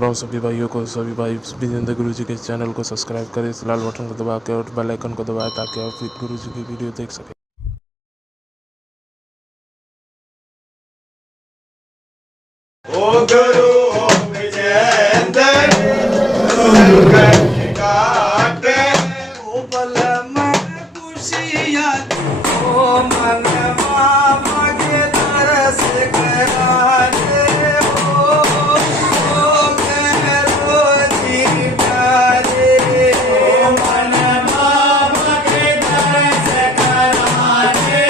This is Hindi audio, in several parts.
राम सभी भाइयों को, सभी भाई विजेंद्र गुरु जी के चैनल को सब्सक्राइब करें, इस लाल बटन को दबा के और बेल आइकन को दबाएं ताकि आप गुरु जी की वीडियो देख सकें। ओ गुरु विजेंद्र काटे ओ बल में खुशियां ओ मन मांगे तरस कराने ओ मेरो जी प्यारे ओ मन मांगे तरस कराने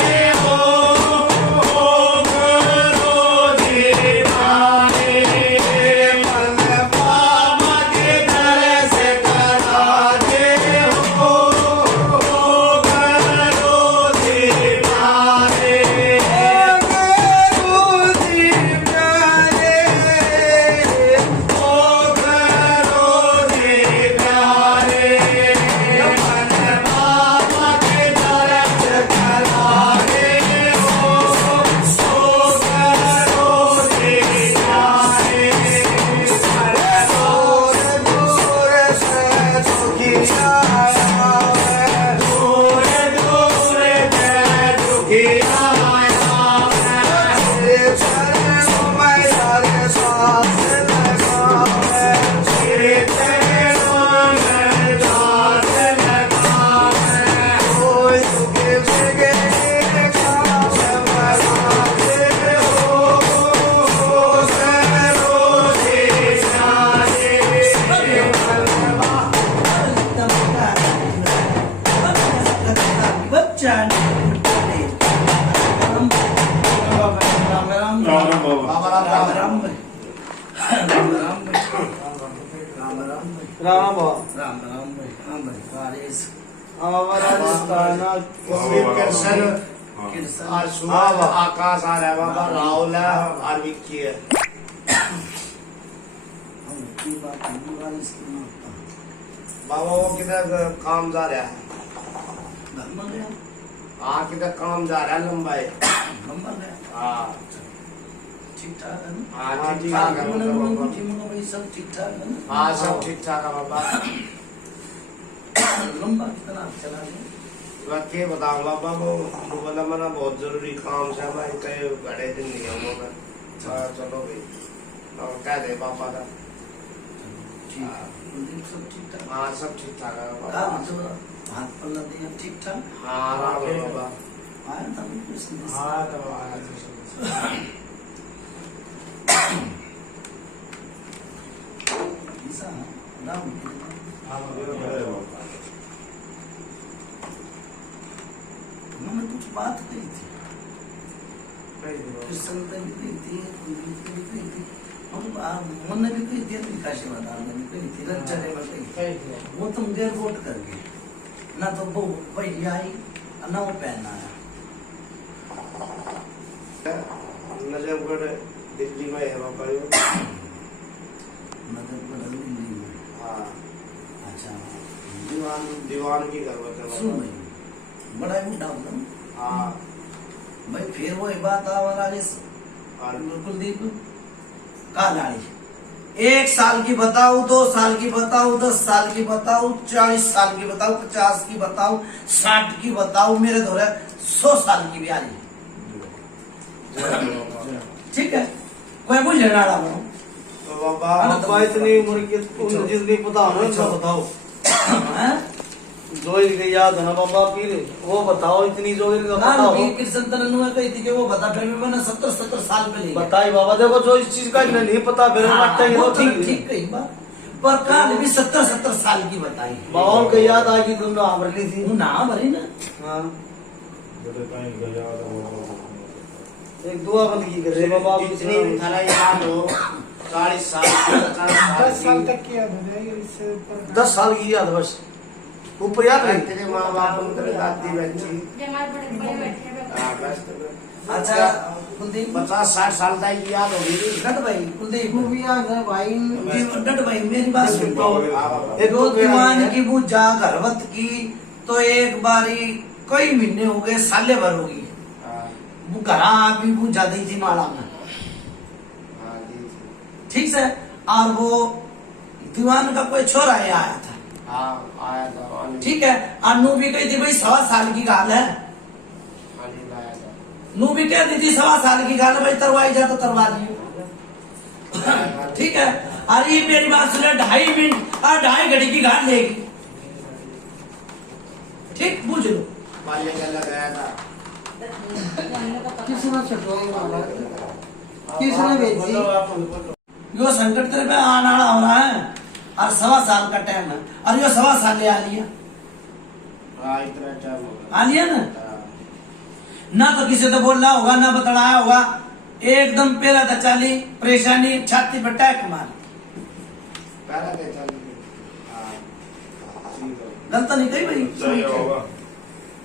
ओ गुरु जी आकाश आ रहा है बाबा राहुल है और विक्की है बाबा वो किधर काम जा रहा है हाँ किधर काम जा रहा है लंबाई हाँ ठीक ठाक है हाँ ठीक ठाक है सब ठीक ठाक है हाँ सब ठीक ठाक है बाबा लंबा कितना चला है क्या बताऊँ बाबा वो बोला मना बहुत जरूरी काम से भाई कई बड़े दिन नहीं हूँ मैं चलो भाई और कह दे पापा का सब ठीक ठाक हाँ सब ठीक ठाक है बाबा हाथ पल्ला दिया ठीक ठाक हाँ आराम है बाबा आया था कुछ हाँ तो आया ऐसा राम मैंने कुछ बात कही थी कृष्णता भी कही थी भी कही थी मन ने भी कही थी विकासी बता कही थी लज्जरे में कही वो तुम देर वोट कर गए ना तो वो भैया आई ना वो पहन आया नजफगढ़ दिल्ली में है बाबा यो नजफगढ़ दिल्ली में हाँ अच्छा दीवान की करवत है सुन भाई बड़ा ही डाउन हाँ भाई फिर वो बात आ राजेश कुलदीप कालाड़ी 1 साल की बताऊ 2 साल की बताऊ 10 साल की बताऊ 40 साल की बताऊ 50 की बताऊ 60 की बताऊ मेरे धोरे 100 साल की भी आ रही ठीक है कोई बोल लेना रहा तो बाबा इतनी उम्र की जितनी पता हो ना बताओ जो इनके याद है ना बाबा पीर वो बताओ इतनी जो इनका बताओ कृष्ण तनन में कही थी कि वो बता फिर मैंने 70 साल पहले बताई बाबा देखो जो इस चीज का नहीं पता फिर ठीक कही बात पर काल भी 70 साल की बताई बाबा को याद आ गई तुमने भर ली थी ना भरी ना हाँ एक दुआ बंदगी कर रहे बाबा इतनी थारा याद हो 40 साल 10 साल तक की याद हो जाएगी इससे ऊपर 10 साल की याद बस ऊपर याद नहीं तेरे माँ बाप तेरे दादी बच्ची अच्छा कुलदीप 50-60 साल तक की याद होगी डट भाई कुलदीप भी याद है भाई डट भाई मेरी बात सुनो एक दो दीवान की बुझा घरवत की तो एक बारी कई महीने हो गए साले भर होगी वो घरा भी बुझा दी थी माला में ठीक से और वो दीवान का कोई छोरा ही आया था। हाँ आया था। ठीक है, और नू भी कही थी भाई 1.25 साल की गाल है। लाया था। नू भी कह दी थी 1.25 साल की गाल है भाई, तरवाई जा तो तरवा लियो। ठीक है, और ये मेरी बात सुने 2.5 मिनट और 2.5 घड़ी की गाल लेगी। ठीक बूझ लो। पाले का लगाया था। किसने छटवाई किसने भेजी? यो संकट तेरे पे आना हो रहा है और 1.25 साल का टाइम है, और यो 1.25 साल ले आ लिया। हाँ इतना टाइम होगा। आ लिया ना तो किसी तो बोल रहा होगा ना बतलाया होगा, एकदम पेरा था चाली परेशानी, छाती पर टैक मार। पहला के चल। हाँ ठीक है। गलत नहीं कही भाई। सही होगा।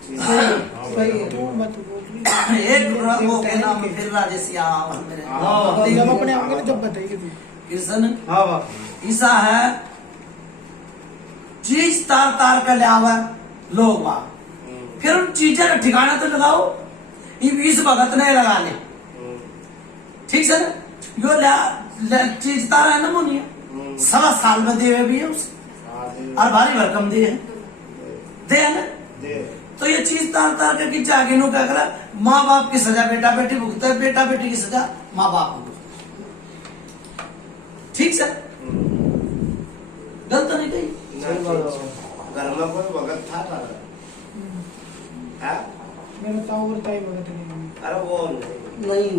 सही है। एक वो के नाम फिर राजेश यहाँ मेरे हाँ। जब अपने आप जब बताइए थी कृष्ण हाँ वाह। ईसा है चीज तार तार कर ले आवा लोग वहां, फिर उन चीजें का ठिकाना तो लगाओ। इस भगत ने लगा ले, ठीक है ना? यो चीज तार है ना मुनिया 1.25 साल में देवे भी है उसे, और भारी भरकम दे है ना। तो ये चीज तार तार करके जागे नो क्या करा, माँ बाप की सजा बेटा बेटी भुगता है, बेटा बेटी की सजा माँ बाप भुगता। ठीक सर, गलत नहीं कही। घर में कोई भगत था हाँ? मेरा ताऊ और ताई भगत नहीं। अरे वो नहीं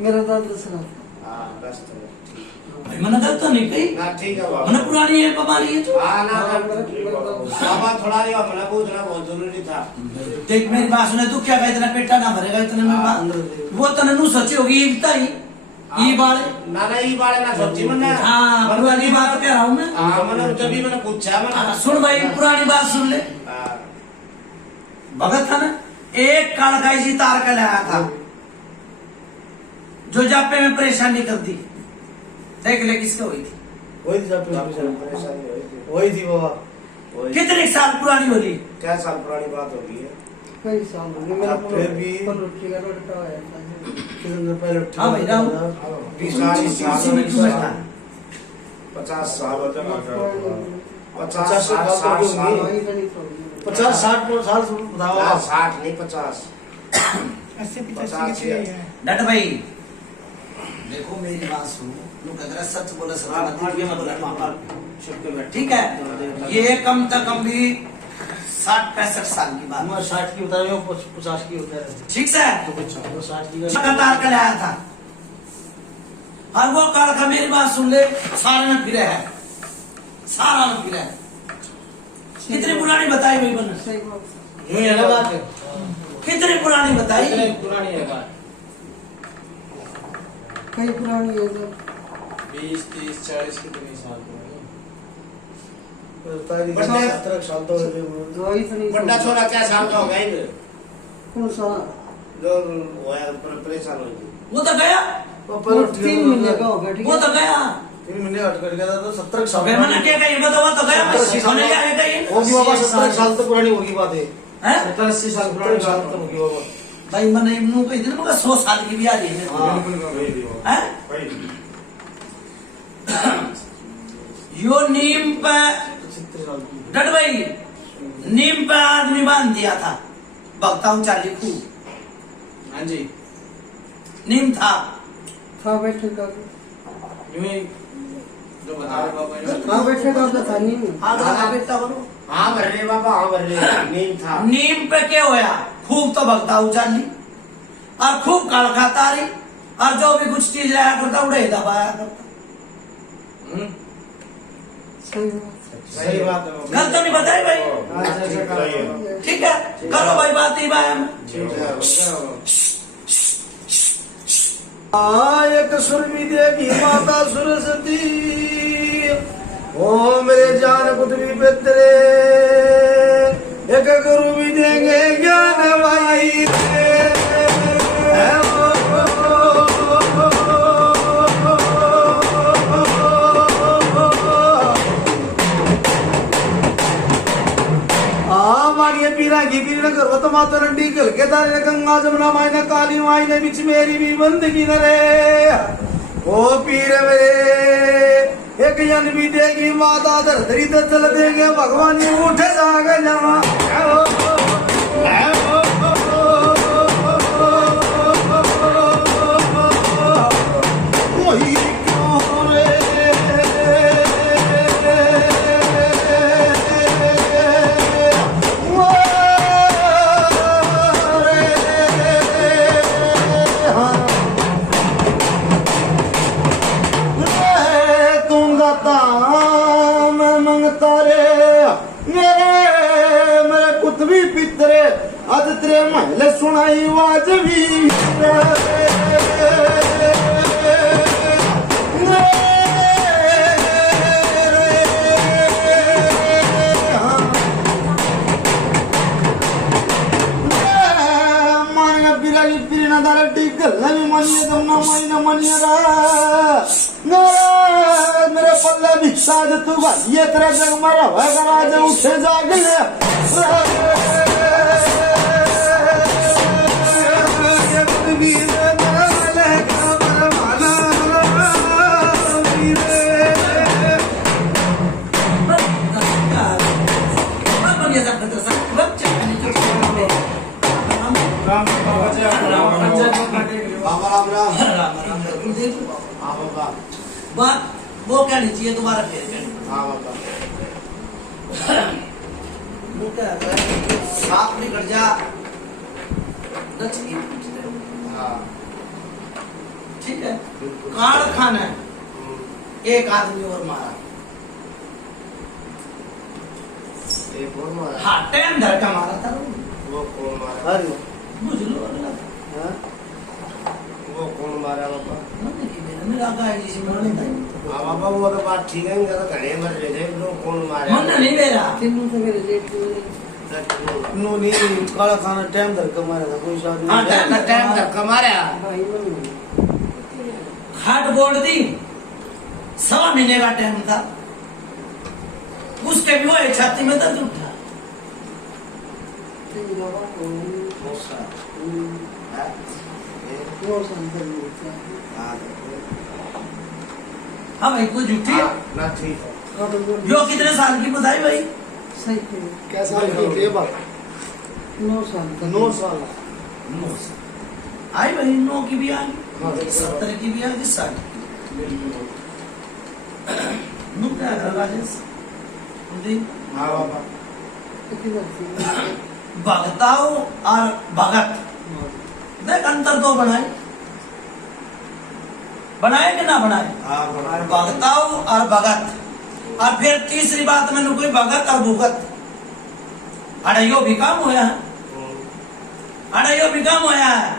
मेरा दादा दूसरा। हाँ बस तो भाई मैंने गलत तो नहीं कही ना ठीक है बाबा। मैंने पुरानी है बीमारी है तो हाँ ना बाबा थोड़ा नहीं मैंने पूछना बहुत जरूरी था। देख मेरी बात सुने, तू क्या कहा इतना पेटा ना भरेगा इतने में बात वो तने नू सोची होगी ये बताई ये बाले ना ना ये बारे ना सोची मैंने। हाँ पुरानी बात कह रहा हूँ मैं। हाँ मैंने जब भी मैंने पूछा मैंने। सुन भाई पुरानी बात सुन ले। हाँ। भगत था ना, एक काड़काई सी तार का लाया था जो जापे में परेशानी कर दी। देख ले किसको हुई थी? वही थी परेशानी हुई थी। वही थी बाबा। कितने साल पुरानी हो रही? क्या साल पुरानी बात होगी है? कई साल हो गए मेरा फिर भी रोटी का रोटा है। कितने दिन पहले हाँ भाई राम 20 साल इसी में क्यों बैठा है? 50 साल 50 50 60 साल 50 60 साल बताओ। 60 नहीं 50 80-85 के है। डट भाई देखो मेरी बात सुनो, लोग अगर सच बोले सलामती ये बोले पापा, ठीक है? ये कम से कम भी 60-65 साल की बात। मैं 60 की बता रही हूँ 50 की बता रही हूँ। ठीक है? 60 की कतार का लाया था और वो कार का मेरी बात सुन ले, सारा में फिरे है, सारा में फिरे है। कितनी पुरानी बताई भाई बना? सही बात। ये अलग बात है। कितनी पुरानी बताई? पुरानी है बात। कई पुरानी है जो 20 30 40 कितने साल बड़ा साल तो दवाई तो नहीं। बड़ा छोरा क्या साल का होगा इधर कौन सा? जो वो है परेशान हो गई। वो तो गया, 3 महीने का हो गया। ठीक वो है तो गया। 3 महीने हट कर गया था तो 17 साल। भाई मैंने क्या कही बताओ, वो तो गया। होने क्या है कहीं? होगी बाबा 17 साल तो पुरानी होगी बात है। हैं? 70 80 साल पुरानी बात तो होगी बाबा। भाई मैंने इन्हों कही थी ना, मगर 100 साल की भी आ रही है। हैं? यो नीम पे डट भाई, नीम पे आदमी बांध दिया था, भक्ताऊ चाली खूब। हाँ जी नीम था खा बैठे का यूं ही जो बता रहे बाबा खा बैठे का तो था नहीं। हाँ बेटा बोलो। हाँ भर रहे बाबा हाँ भर रहे नीम था। नीम पे क्या होया, खूब तो भक्ताऊ चाली और खूब काल खाता रही, और जो भी कुछ चीज लाया करता उड़े दबाया करता। सही बात। सही बात है गलत तो नहीं बताई भाई? ठीक है, करो भाई बात ही बाया में। एक सुर भी देगी माता सरस्वती, ओ मेरे जान पुत्री पे तेरे, एक गुरु भी देंगे ज्ञान भाई पीरा की पीर गर्वत माता रंडी कल के दारे गंगा जमुना मायना काली मायने बिच मेरी भी बंदगी न रे ओ पीर मेरे जन भी देगी माता धरतरी तो चल देंगे भगवान जी उठे जागे जमा आज तेरे महल सुनाई आवाज भी मानिया बिराली पीना दारा टिकल नहीं मानिया तुमना मानिया मानिया मेरे पल्ले भी साज तू भाई ये तेरा जग मारा भाई राज उठे जागे बात वो कहनी चाहिए दोबारा फिर कहनी। वो क्या है साफ निकल जा ठीक है काल खाना एक आदमी और मारा एक और मारा हाँ टाइम धड़का मारा था वो कौन मारा बुझ लो वो कौन मारा बाबा मेरा गाड़ी से मरने था हाँ बाबा वो तो बात ठीक है इनका तो घड़े मर रहे थे लोग कौन मारे मन नहीं मेरा किन्नू से मेरे जेठ नो नहीं काला खाना टाइम धक्का मारा था कोई शादी हाँ टाइम धक्का मारा भाई मन हार्ट बोर्ड दी 1.25 महीने का टाइम था उसके भी वो एक छाती में दर्द उठा हाँ भाई कोई झूठी है ना ठीक है जो कितने साल की बताई भाई सही थे कैसा है बात 9 साल का 9 साल 9 साल आई भाई 9 की भी आ गई 70 की भी आ गई 60 की नु क्या कर राजेश हाँ बाबा भगताओ और भगत देख अंतर तो बनाए कि ना बनाए भगताओ और भगत और फिर तीसरी बात मैंने कोई भगत और भुगत अड़ियो भी काम होया है अड़ियो भी काम होया है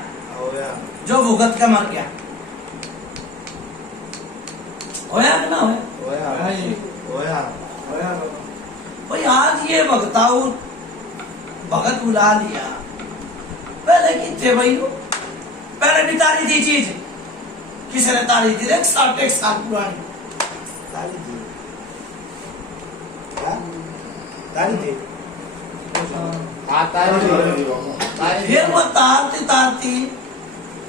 जो भुगत का मर गया होया कि ना होया भाई आज ये भगताओ भगत बुला लिया पहले की थे भाई पहले भी तारी थी चीज किसी ने तारी थी देख 60 साल पुरानी तारी थी तारी थी हाँ तारी थी फिर वो तारती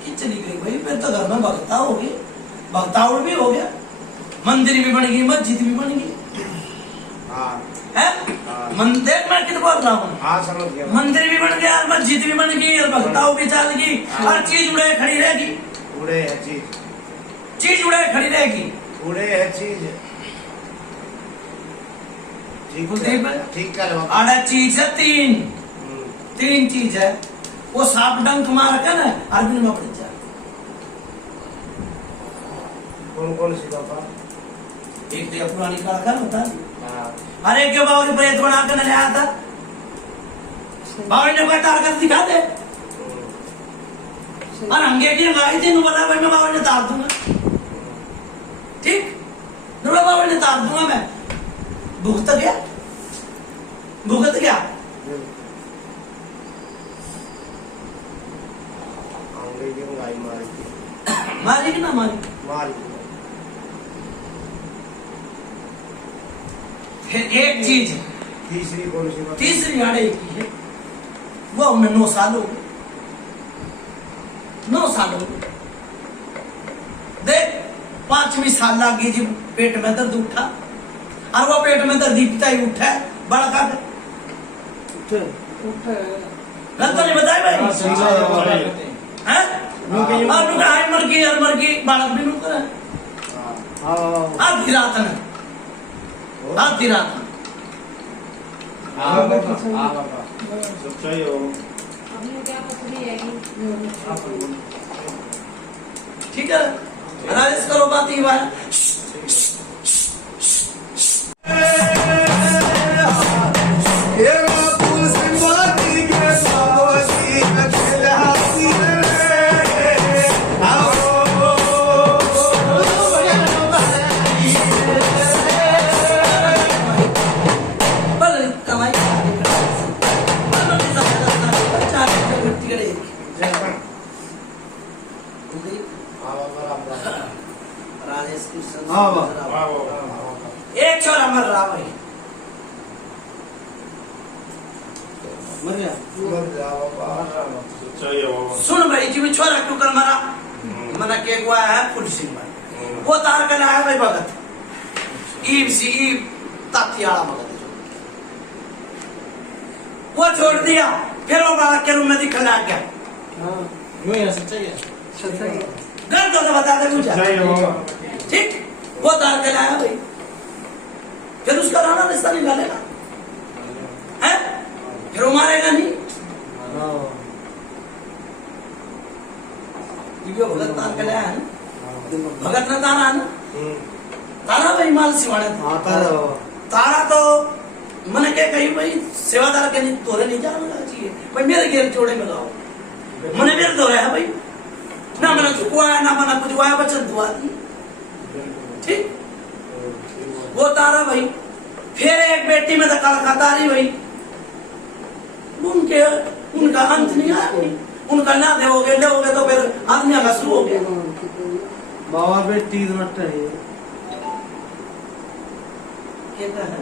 कि चली गई भाई फिर तो घर में भगता हो गई भगताउड़ भी हो गया मंदिर भी बन गई मस्जिद भी बन गई हाँ है मंदिर मैं किधर बोल रहा हूँ हाँ समझ गया मंदिर भी बन गया मस्जिद भी बन गई और भगताओं भी चल गई हर चीज उड़े खड़ी रहेगी उड़े है चीज उड़े खड़ी रहेगी उड़े है चीज ठीक कर आड़ा चीज है तीन चीज है वो सांप डंक मार के ना आदमी में पड़ जाए कौन सी बाबा एक तो पुरानी काल होता है अरे क्यों बाबू प्रेत बना कर नहीं आया था बाबू ने कहा तार कर दिखा दे और अंगे की लगाई थी बता भाई मैं बाबू ने तार दूंगा ठीक बाबू ने तार दूंगा मैं भुगत गया मारी कि ना मारी फिर एक चीज तीसरी कौन सी बात तीसरी आड़े की है वो उन्हें 9 साल हो गए 9 साल हो गए देख 5 5वीं साल लगी जी पेट में दर्द उठा और वो पेट में दर्द पिता ही उठा बड़ा का गलत नहीं बताए भाई हैं और नुका हाई मर की बालक भी नुका आधी रात में आधी रात में सच्चाई हो ठीक है राजेश करो बात ही बात एक छोरा मर रहा भाई मर गया सच्चाई हो सुन भाई जी छोरा क्यों कर मरा मना के हुआ है पुलिस में वो तार का लाया भाई भगत ईब सी ईब तातियाड़ा मगत वो छोड़ दिया फिर वो बालक के रूम में दिखला गया गलत हो तो बता दे मुझे सच्चाई हो ठीक वो तार का लाया भाई फिर उसका राणा रिश्ता नहीं डालेगा है फिर वो मारेगा नहीं क्योंकि भगत तार का लाया है ना भगत ने तारा ना तारा भाई माल सिवाड़े तारा तो मैंने क्या कही भाई सेवादार के नहीं तोरे नहीं जाना चाहिए भाई मेरे घेर चोड़े में लाओ मैंने मेरे दो है भाई ना मैंने चुकवाया ना मैंने कुछ बचन दुआ दी ठीक वो तारा भाई फिर एक बेटी में तो तारी भाई उनका अंत नहीं आया भाई उनका ना देवोगे तो फिर आदमी का शुरू हो गया बाबा बेटी मत है कहता है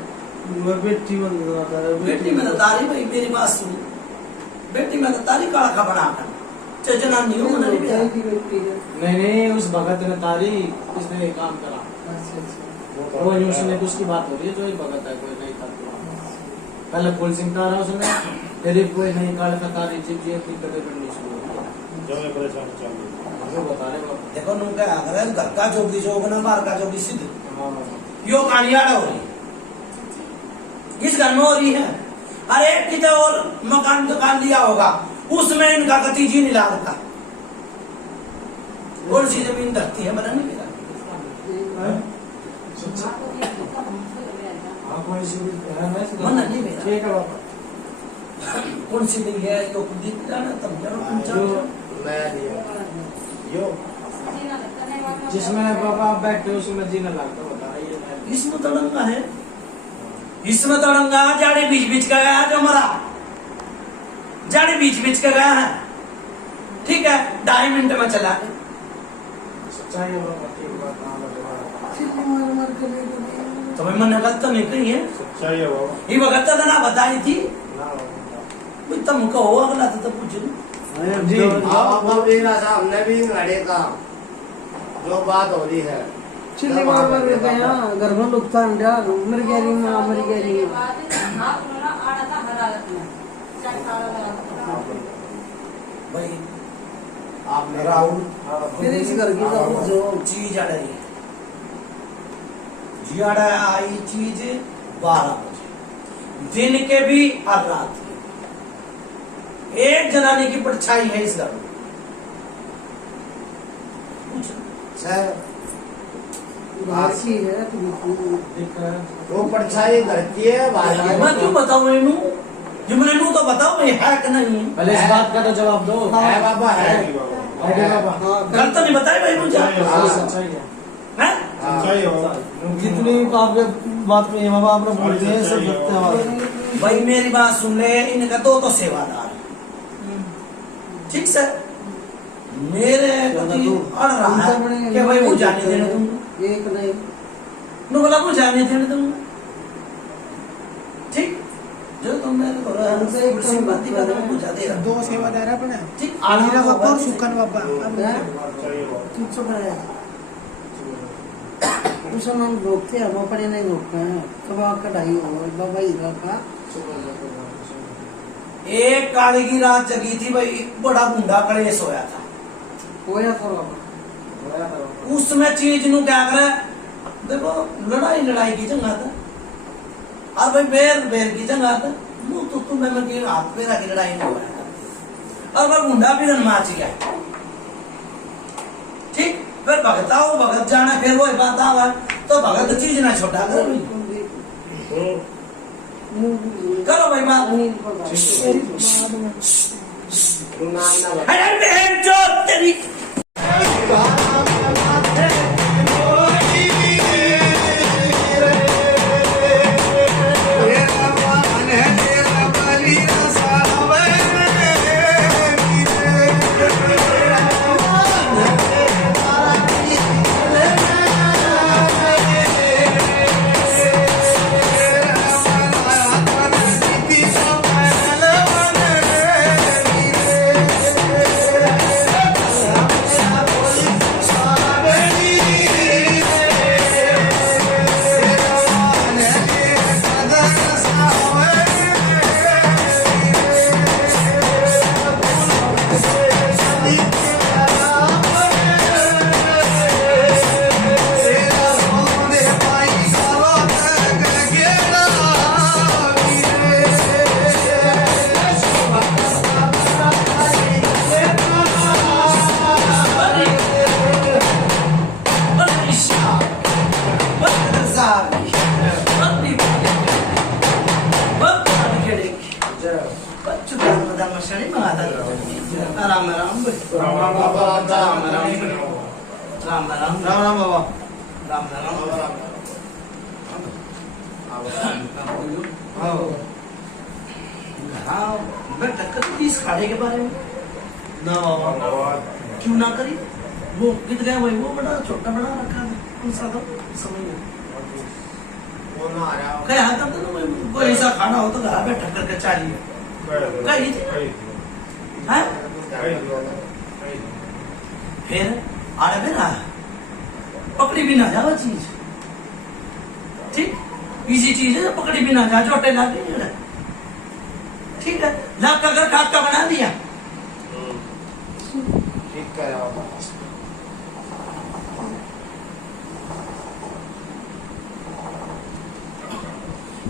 वो बेटी बन रहा बेटी में तो तारी भाई मेरी बात सुन बेटी में तो तारी काला का बना कर जनानी हो नहीं उस भगत ने तारी इसने ये काम करा वो उसने उसकी बात हो रही है जो ये भगत है कोई नहीं था पहले फूल सिंह तारा उसने फिर कोई नहीं काल का तारी जीव जी अपनी कदर करनी शुरू हो जो मैं परेशान चल रही हमें बता रहे बाबा देखो नुका अगर घर का जोगी जोग ना बाहर का जोगी सिद्ध यो कहानी आड़ा हो रही इस घर में हो रही है अरे एक कितना और मकान दुकान लिया होगा उसमें इनका गति जी नहीं ला रखा कौन सी जमीन धरती है बना नहीं मेरा मन नहीं मेरा ठीक है बाबा कौन सी नहीं है यो दिख जाना तब जरूर तुम चलो यो जिसमें बाबा आप बैठे हो उसमें जीना लगता बताइए इसमें तड़ंगा है इसमें तड़ंगा जाड़े बीच बीच का गया जो मरा जाड़े बीच बीच का गया है ठीक है 2.5 मिनट में चला के सच्चाई है बाबा ठीक बात तो मैं मन गलत तो नहीं कही है सच्चाई है बाबा ये वक्त तो ना बताई थी ना तुम कहो अगला तो पूछ लो जी हमने भी लड़े का जो बात हो रही है चिल्ली मार मार गया घर में लुकता अंडा मर गया री मां मर गया री भाई आप मेरा फिर इस घर की तो जो चीज आ रही है जी आ रहा आई चीज 12 बजे दिन के भी और रात के एक जनाने की परछाई है इस घर में अच्छी है वो परछाई धरती है बाहर मैं क्यों बताऊं इनू जो मैंने इनू तो बताओ ये है कि नहीं है पहले इस बात का तो जवाब दो है बाबा है अरे बाबा गलत तो नहीं बताए भाई मुझे सच्चाई है हैं सच्चाई हो जितनी आपके बात में बाबा आपने बोलते हैं सब सत्य भाई मेरी बात सुन ले इनका दो तो सेवादार ठीक से मेरे प्रति अड़ रहा है कि भाई वो जाने देना तुम एक नहीं नो बोला वो जाने देना तुम ठीक जो तुम मेरे को हमसे एक कुर्सी काम बाती का तुम पूछा दे रहा दो सेवादार है अपने ठीक आलिरा बाबा और सुकन बाबा सच्चाई हो तुझसे बनाया उसमें हम रोकते हैं, हम अपने नहीं रोकते हैं। कबा कढ़ाई हो बाबा हीरा का एक काली की रात जगी थी भाई, बड़ा गुंडा कलेश होया था। होया करो बाबा। उसमें चीज नु क्या करे, देखो लड़ाई लड़ाई की जगह था, और भाई बेर बेर की जगह था। मुंह तो तुम्हें मन की हाथ पे की लड़ाई नहीं हो रहा था, और वह गुंडा भी माच गया। ठीक, फिर भगत आओ, भगत जाना, फिर वो बात आवा तो भगत चीज ना छोटा कर करो भाई बात। अरे बहन चोद तेरी राम राम बाबा, राम राम। हाँ मैं टक्कर दी इस खाड़े के बारे में ना बाबा, क्यों ना करी? वो कित गया भाई, वो बड़ा छोटा बड़ा रखा है, कौन सा था समझ में क्या आता था ना, कोई ऐसा खाना हो तो घर पे टक्कर के चाहिए कही थी। हाँ फिर आड़े पे ना पकड़ी भी ना जाओ चीज, ठीक इजी चीज है, पकड़ी भी ना जा, चोटे लग गई, ठीक है। लाख का घर काट का बना दिया, ठीक है।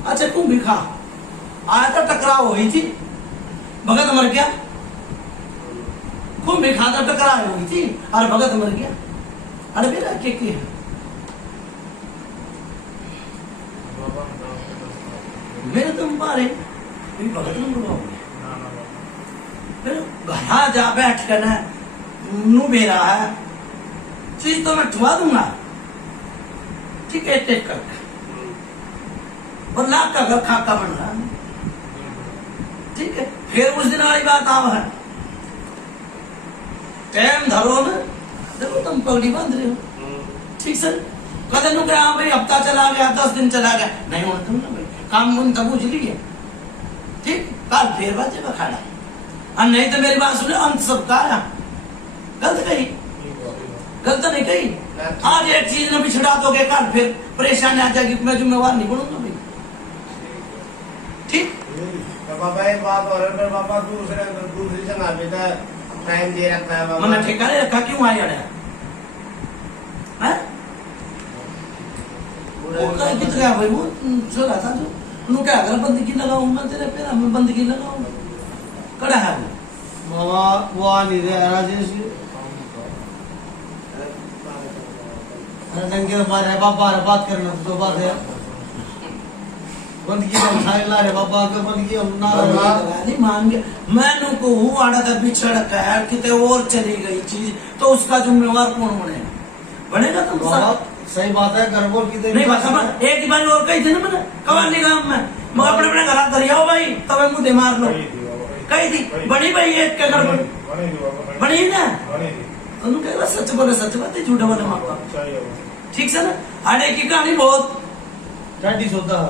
अच्छा तुम भी खा, आया था टकराव हुई थी, भगत मर गया। तुम भी खाता टकराव हुई थी और भगत मर गया। अरे मेरा के मेरे तुम मारे भगत में बुलाओगे, फिर घर जा बैठ कर नू बेरा है चीज तो मैं ठुआ दूंगा, ठीक है, टेक करके और लाख का घर खाका बन रहा है, ठीक है। फिर उस दिन वाली बात आव है, टाइम धरो ना, देखो तुम पगड़ी बांध रहे हो, ठीक सर। कदे नु क्या भाई हफ्ता चला गया, 10 दिन चला गया, नहीं होना तुम ना भाई, काम मुन तब बुझ लिए, ठीक। कल फिर बाजे में खड़ा, और नहीं तो मेरी बात सुने, अंत सब का गलत कही, गलत नहीं कही। आज एक चीज ने बिछड़ा दोगे, कल फिर परेशानी आ जाएगी, मैं जिम्मेवार नहीं बनूंगा भाई, ठीक। तो बाबा एक बात और है, बाबा दूसरी जगह पे तो टाइम दे रखा है बाबा, मैंने ठेका नहीं रखा, क्यों आया है? कित गया भाई, वो जो रहा था, जो उन्होंने क्या अगर बंदगी लगाऊं मैं तेरे पैर में, बंदगी लगाऊं कड़ा है वो बाबा, वो आ नहीं रहा राजेश के बारे बाबा बात करना तो बात है, बंदगी हम खाए ला रहे बाबा के, बंदगी हम ना नहीं मान गया। मैंने को हूँ आड़ा था बिछड़ का है, कितने और चली गई चीज, तो उसका जिम्मेवार कौन बनेगा? बनेगा तुम सब। सही बात है, घर बोल की नहीं बात एक ही बार और कही थी ना मैंने, कवाली गांव में मैं अपने अपने घर दरियाओ भाई, तब मैं मुझे मार लो, कही थी बड़ी भाई एक के घर बनी ना, तुम कह रहा सच बोले सच बात है, झूठे बोले मापा, ठीक से ना। आड़े की कहानी बहुत चाटी सोता है,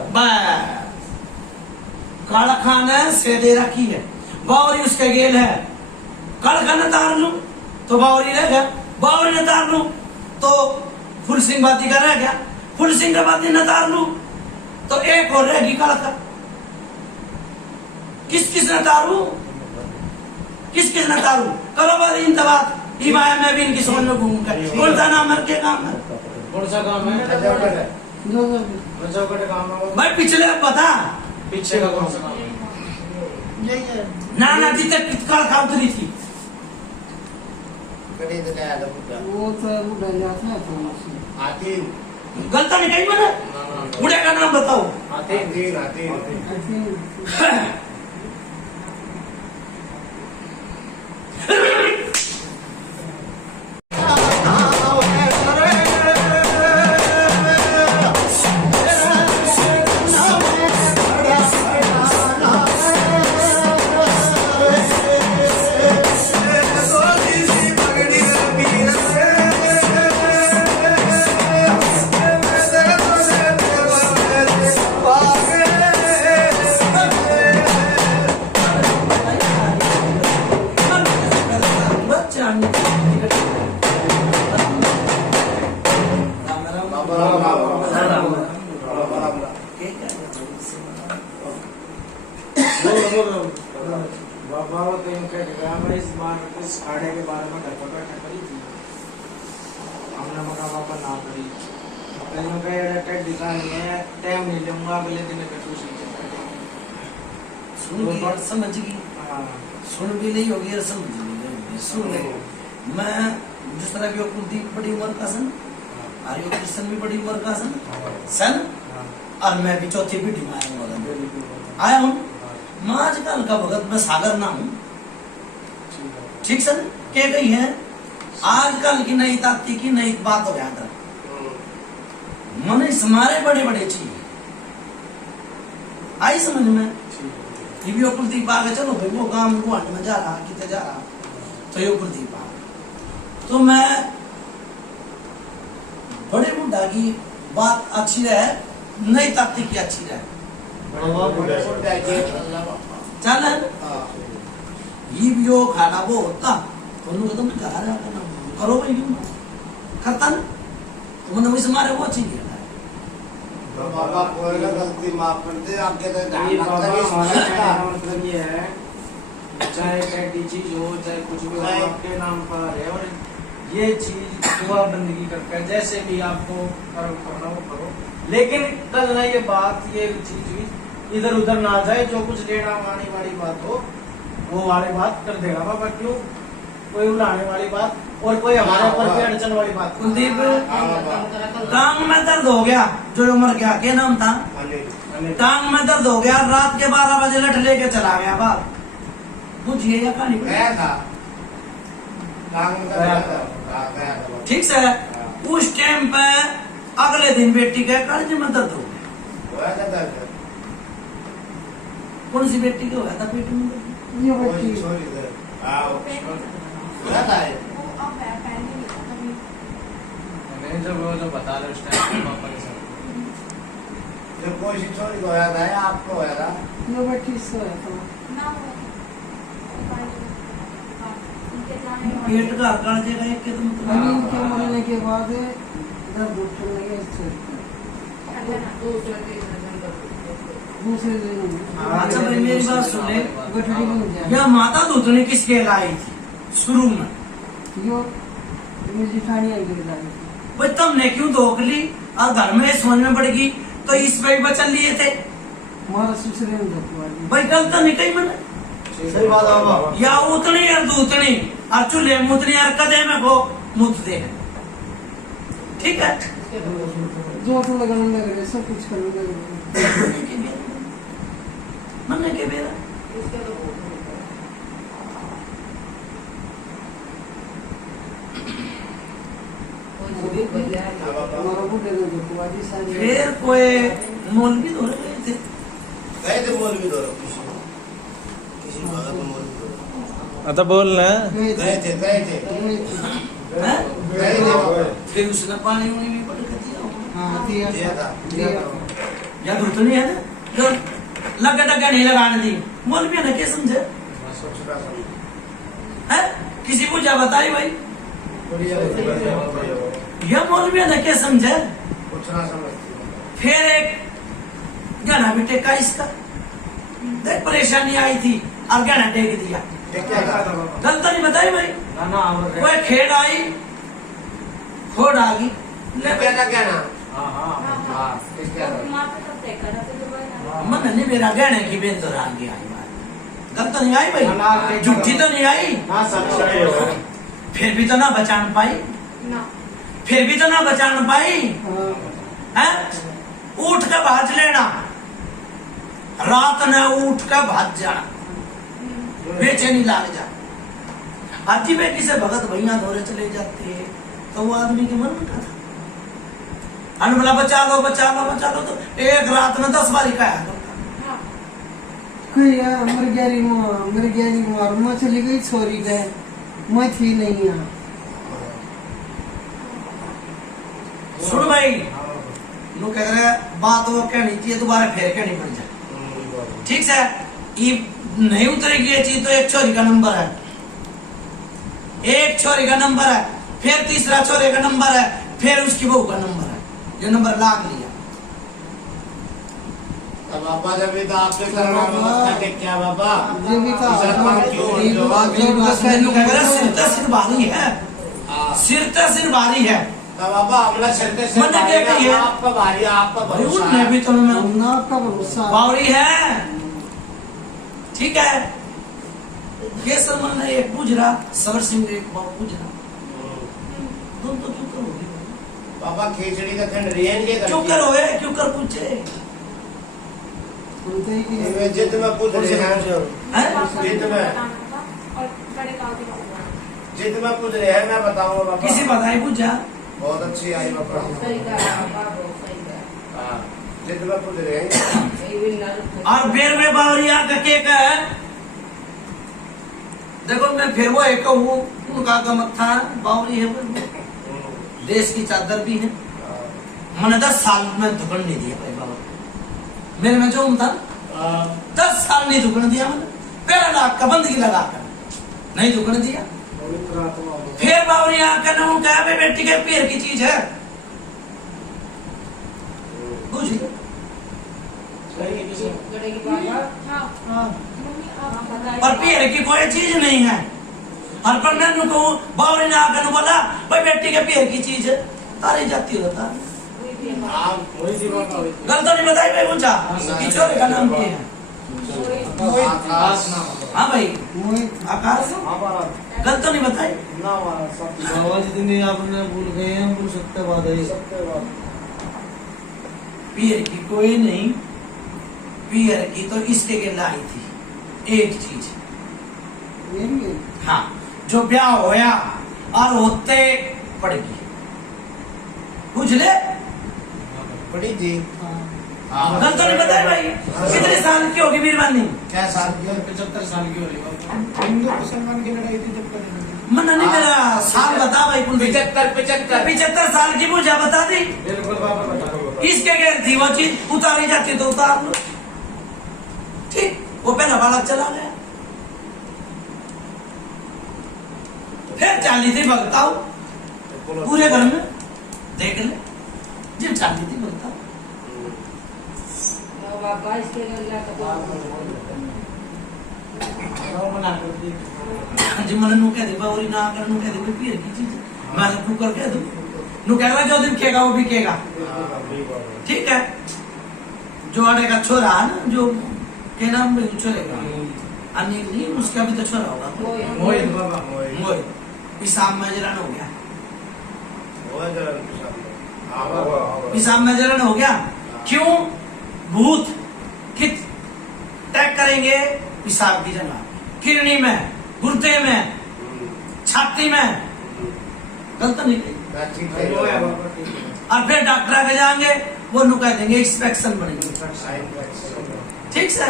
काला खान है से दे रखी है, बावरी उसके गेल है, काला खान तार लू तो बावरी रह गया, बावरी ने तार लू तो फुल सिंह बाती का रह गया, फुल सिंगाबादी न तार लू तो एक और रहेगी कड़का। किस किस न तारू, किस किस न तारू, करो बात इन बात इमाया मैं भी इनकी समझ में घूम कर कौन सा नाम के काम है, कौन सा काम है? चौकट काम है भाई पिछले बता पीछे का कौन सा काम है? ना जितने कड़ खा उतरी थी कड़ी तो क्या है बुद्धा वो तो बुढ़ा जाता है थोड़ा सा। आती गलता नहीं कही मैंने, बुढ़े का नाम बताओ। आती ऐसे बाबा तो यूं कह गया मैं इस बार इस खाड़े के बारे में घर पर बैठा करी थी, हमने मका पापा ना करी कहीं का ये टेक डिजाइन है टाइम नहीं लूंगा अगले दिन का ट्यूशन सुन की बात समझ गई, सुन भी नहीं होगी और समझ भी नहीं होगी। सुन ले, मैं जिस तरह भी कुलदीप बड़ी उम्र का सन, आर्यो कृष्ण भी बड़ी उम्र का सन और मैं भी चौथी पीढ़ी में आया हूँ। मैं आजकल का भगत में सागर ना हूँ, ठीक सर क्या गई है आजकल की नई ताकती की नई बात हो याद मन हमारे बड़े बड़े चीज आई समझ में। ये कुलदीप आ गए, चलो भाई वो काम गुवाहाटी में जा रहा कितने जा रहा तो ये कुलदीप आ गए, तो मैं बड़े बुढ़ा की बात अच्छी रहे, नई ताकती की अच्छी रहे चल ये भी जो खाना वो होता तो उन्होंने तुम कहा रहा करो भाई क्यों करता ना तो मैंने वही मारे वो अच्छी किया तो बाबा कोई गलती माफ कर दे आपके तो ये बाबा हमारा कहने का मतलब ये है चाहे कैसी चीज हो चाहे कुछ भी हो आपके नाम पर है और ये चीज दुआ बंदगी करके जैसे भी आपको कर्म करना वो करो, लेकिन कल ना ये बात ये चीज भी इधर उधर ना जाए, जो कुछ लेना आने वाली बात हो वो वाली बात कर देगा बाबा, क्यों कोई उड़ाने वाली बात और कोई हमारे ऊपर भी अड़चन वाली बात। कुलदीप टांग में दर्द हो गया, जो उमर गया क्या नाम था, टांग में दर्द हो गया, रात के 12 बजे लठ लेके चला गया बाप, बुझिए या कहानी गया था टांग में गया था ठीक से। उस टाइम पे अगले दिन बेटी के कलेजे में दर्द हो गया, हुआ था दर्द कौन सी बेटी को हुआ था पेट में दर्द? ये कोई बच्ची छोरी दे हुआ था ये मैंने जब वो जो बता रहे उस टाइम पापा के साथ जो कोई सी छोरी को होया था या आपको होया था ये बच्ची से है तो पेट का कलेजे का एक के तो अभी मतलब इनके मरने के बाद दर्द उठने लगे इससे दूसरे दिन अच्छा भाई मेरी बात सुन ले, गठड़ी बन जाए यह माता दूधनी किसके लाई थी शुरू में, यो मेरी जिठानी आई गई लाई भाई तुमने क्यों धोख ली और घर में समझ में पड़ गई तो इस पे बचन लिए थे हमारा ससुरे में धोखा दी भाई गलत नहीं कही मैंने, सही बात है बाबा। या उतनी और दूतनी और चूल्हे मुतनी और कदे में को मुत दे, ठीक है जो तो लगाने लगे सब कुछ करने लगे मन्ने के बेरा हमारा बुढ़े ने धोखा दी सारी फिर कोई मौलवी धो गए थे, गए थे मौलवी दो किसी भगत मौलवी दो आता बोल ना गए थे हैं? गए थे फिर उसने पानी उनी भी पड़ के दिया होगा। हाँ दिया दिया था या दूतनी है ना जो लगा टका नहीं लगाने दी, मौलवी ने क्या समझे है किसी को क्या बताई भाई, यह मौलवी ने क्या समझे दूसरा समझती हूँ। फिर एक गहना भी टेका इसका, देख परेशानी आई थी और गहना टेक दिया। गलत नहीं बताई भाई, कोई खेड़ आई खोड़ आ गई ले क्या ना कहना मन नहीं मेरा गहने की बेन तो रान की आई बात, गलत नहीं आई भाई, झूठी तो नहीं आई, फिर भी तो ना बचान पाई, फिर भी तो ना बचान पाई है। उठ के भाज लेना, रात ने उठ के भाज जाना, बेचैनी लाग जा। हाथी बेटी से भगत भैया दौरे चले जाते हैं तो वो आदमी के मन में था बोला बचा लो बचा लो बचा लो, तो एक रात में 10 बारी कहा कोई मर गया मार मैं चली गई छोरी गए, मैं थी नहीं यहाँ। सुन भाई, नु कह रहे बात वो कहनी चाहिए दोबारा फिर कहनी पड़ जाए, ठीक है। ये नहीं उतरेगी ये चीज तो एक छोरी का नंबर है, एक छोरी का नंबर है, फिर तीसरा छोरे का नंबर है, फिर उसकी बहू का नंबर है, ये नंबर लाग लिया। अब बाबा जब भी तो आपसे करना मत क्या क्या बाबा ये भी था सिर भारी है, सिर भारी है। तब बाबा हमला चलते से मैंने क्या कही है? आपका भारी आपका भरोसा उनने है। भी तो ना आपका भरोसा बावरी है, ठीक है। ये सलमान ने एक पूछ रहा, सबर सिंह एक पूछ रहा, तुम तो क्यों करोगे बाबा खिचड़ी का खंड रेंगे क्यों करोगे, क्यों कर पूछे सुनते ही कि ये जिद में पूछ रहे हैं, जिद में पूछ रहे हैं, मैं बताऊंगा बाबा। किसी बताई पूछा बहुत अच्छी आई बाबा। हाँ, जिद में पूछ रहे हैं। और फिर मैं बावरिया का केक है, देखो मैं फिर वो एक हूँ, उनका गमक था बावरी है, देश की चादर भी है। मैंने 10 साल में दुकान नहीं दिया भाई बाबा, मेरे में जो था 10 साल नहीं दुकान दिया मैंने, पहला लाख का बंदगी लगा कर नहीं दुकान दिया। फिर बावरी आकर ना कहा भाई बेटी के पैर की चीज है, बुझिए और पैर की कोई चीज नहीं है। और पर मैं को बावरी ने आकर बोला भाई बेटी के पैर की चीज है, तारी जाती होता गलत नहीं बताई भाई पूछा कि छोरे का नाम क्या है? हाँ भाई आकाश, गलत नहीं बताई। बाबा जी दिन आपने भूल गए हैं, भूल सकते बात है। पियर की कोई नहीं, पियर की तो इसके के लाई थी एक चीज, हाँ जो ब्याह होया और होते पड़ गई, पूछ ले बड़ी जी गलत नहीं बताए भाई। कितने साल की होगी मेहरबानी? क्या साल की? 75 साल की हो रही हिंदू मुसलमान की लड़ाई थी जब करेंगे। मन नहीं मेरा साल बता भाई कुल 75 साल की पूछा बता दी। बिल्कुल बाबा बताओ। इसके गैर थी वो चीज, उतारी जाती तो उतार लो, ठीक। वो पहला बालक चला गया, फिर चाली थी भगताओ पूरे घर में, देख ले जब चाली थी भगताओ। जी मन नु कह दे बावरी ना कर, नु कह दे पीर की चीज मैं तू कर कह दूं, नु कह रहा जो दिन खेगा वो भी खेगा, ठीक है। जो आड़े का छोरा है ना, जो के नाम में छोरे का अनिल नहीं, उसका भी तो छोरा होगा मोहित बाबा। मोहित, पिसाब में जलन हो गया, पिसाब में जलन हो गया। क्यों? भूत कित टैग करेंगे पिसाब की जगह, किडनी में, गुर्दे में, छाती में, गलत नहीं कही। और फिर डॉक्टर आगे जाएंगे, वो नु कह देंगे इंस्पेक्शन बनेगी, ठीक से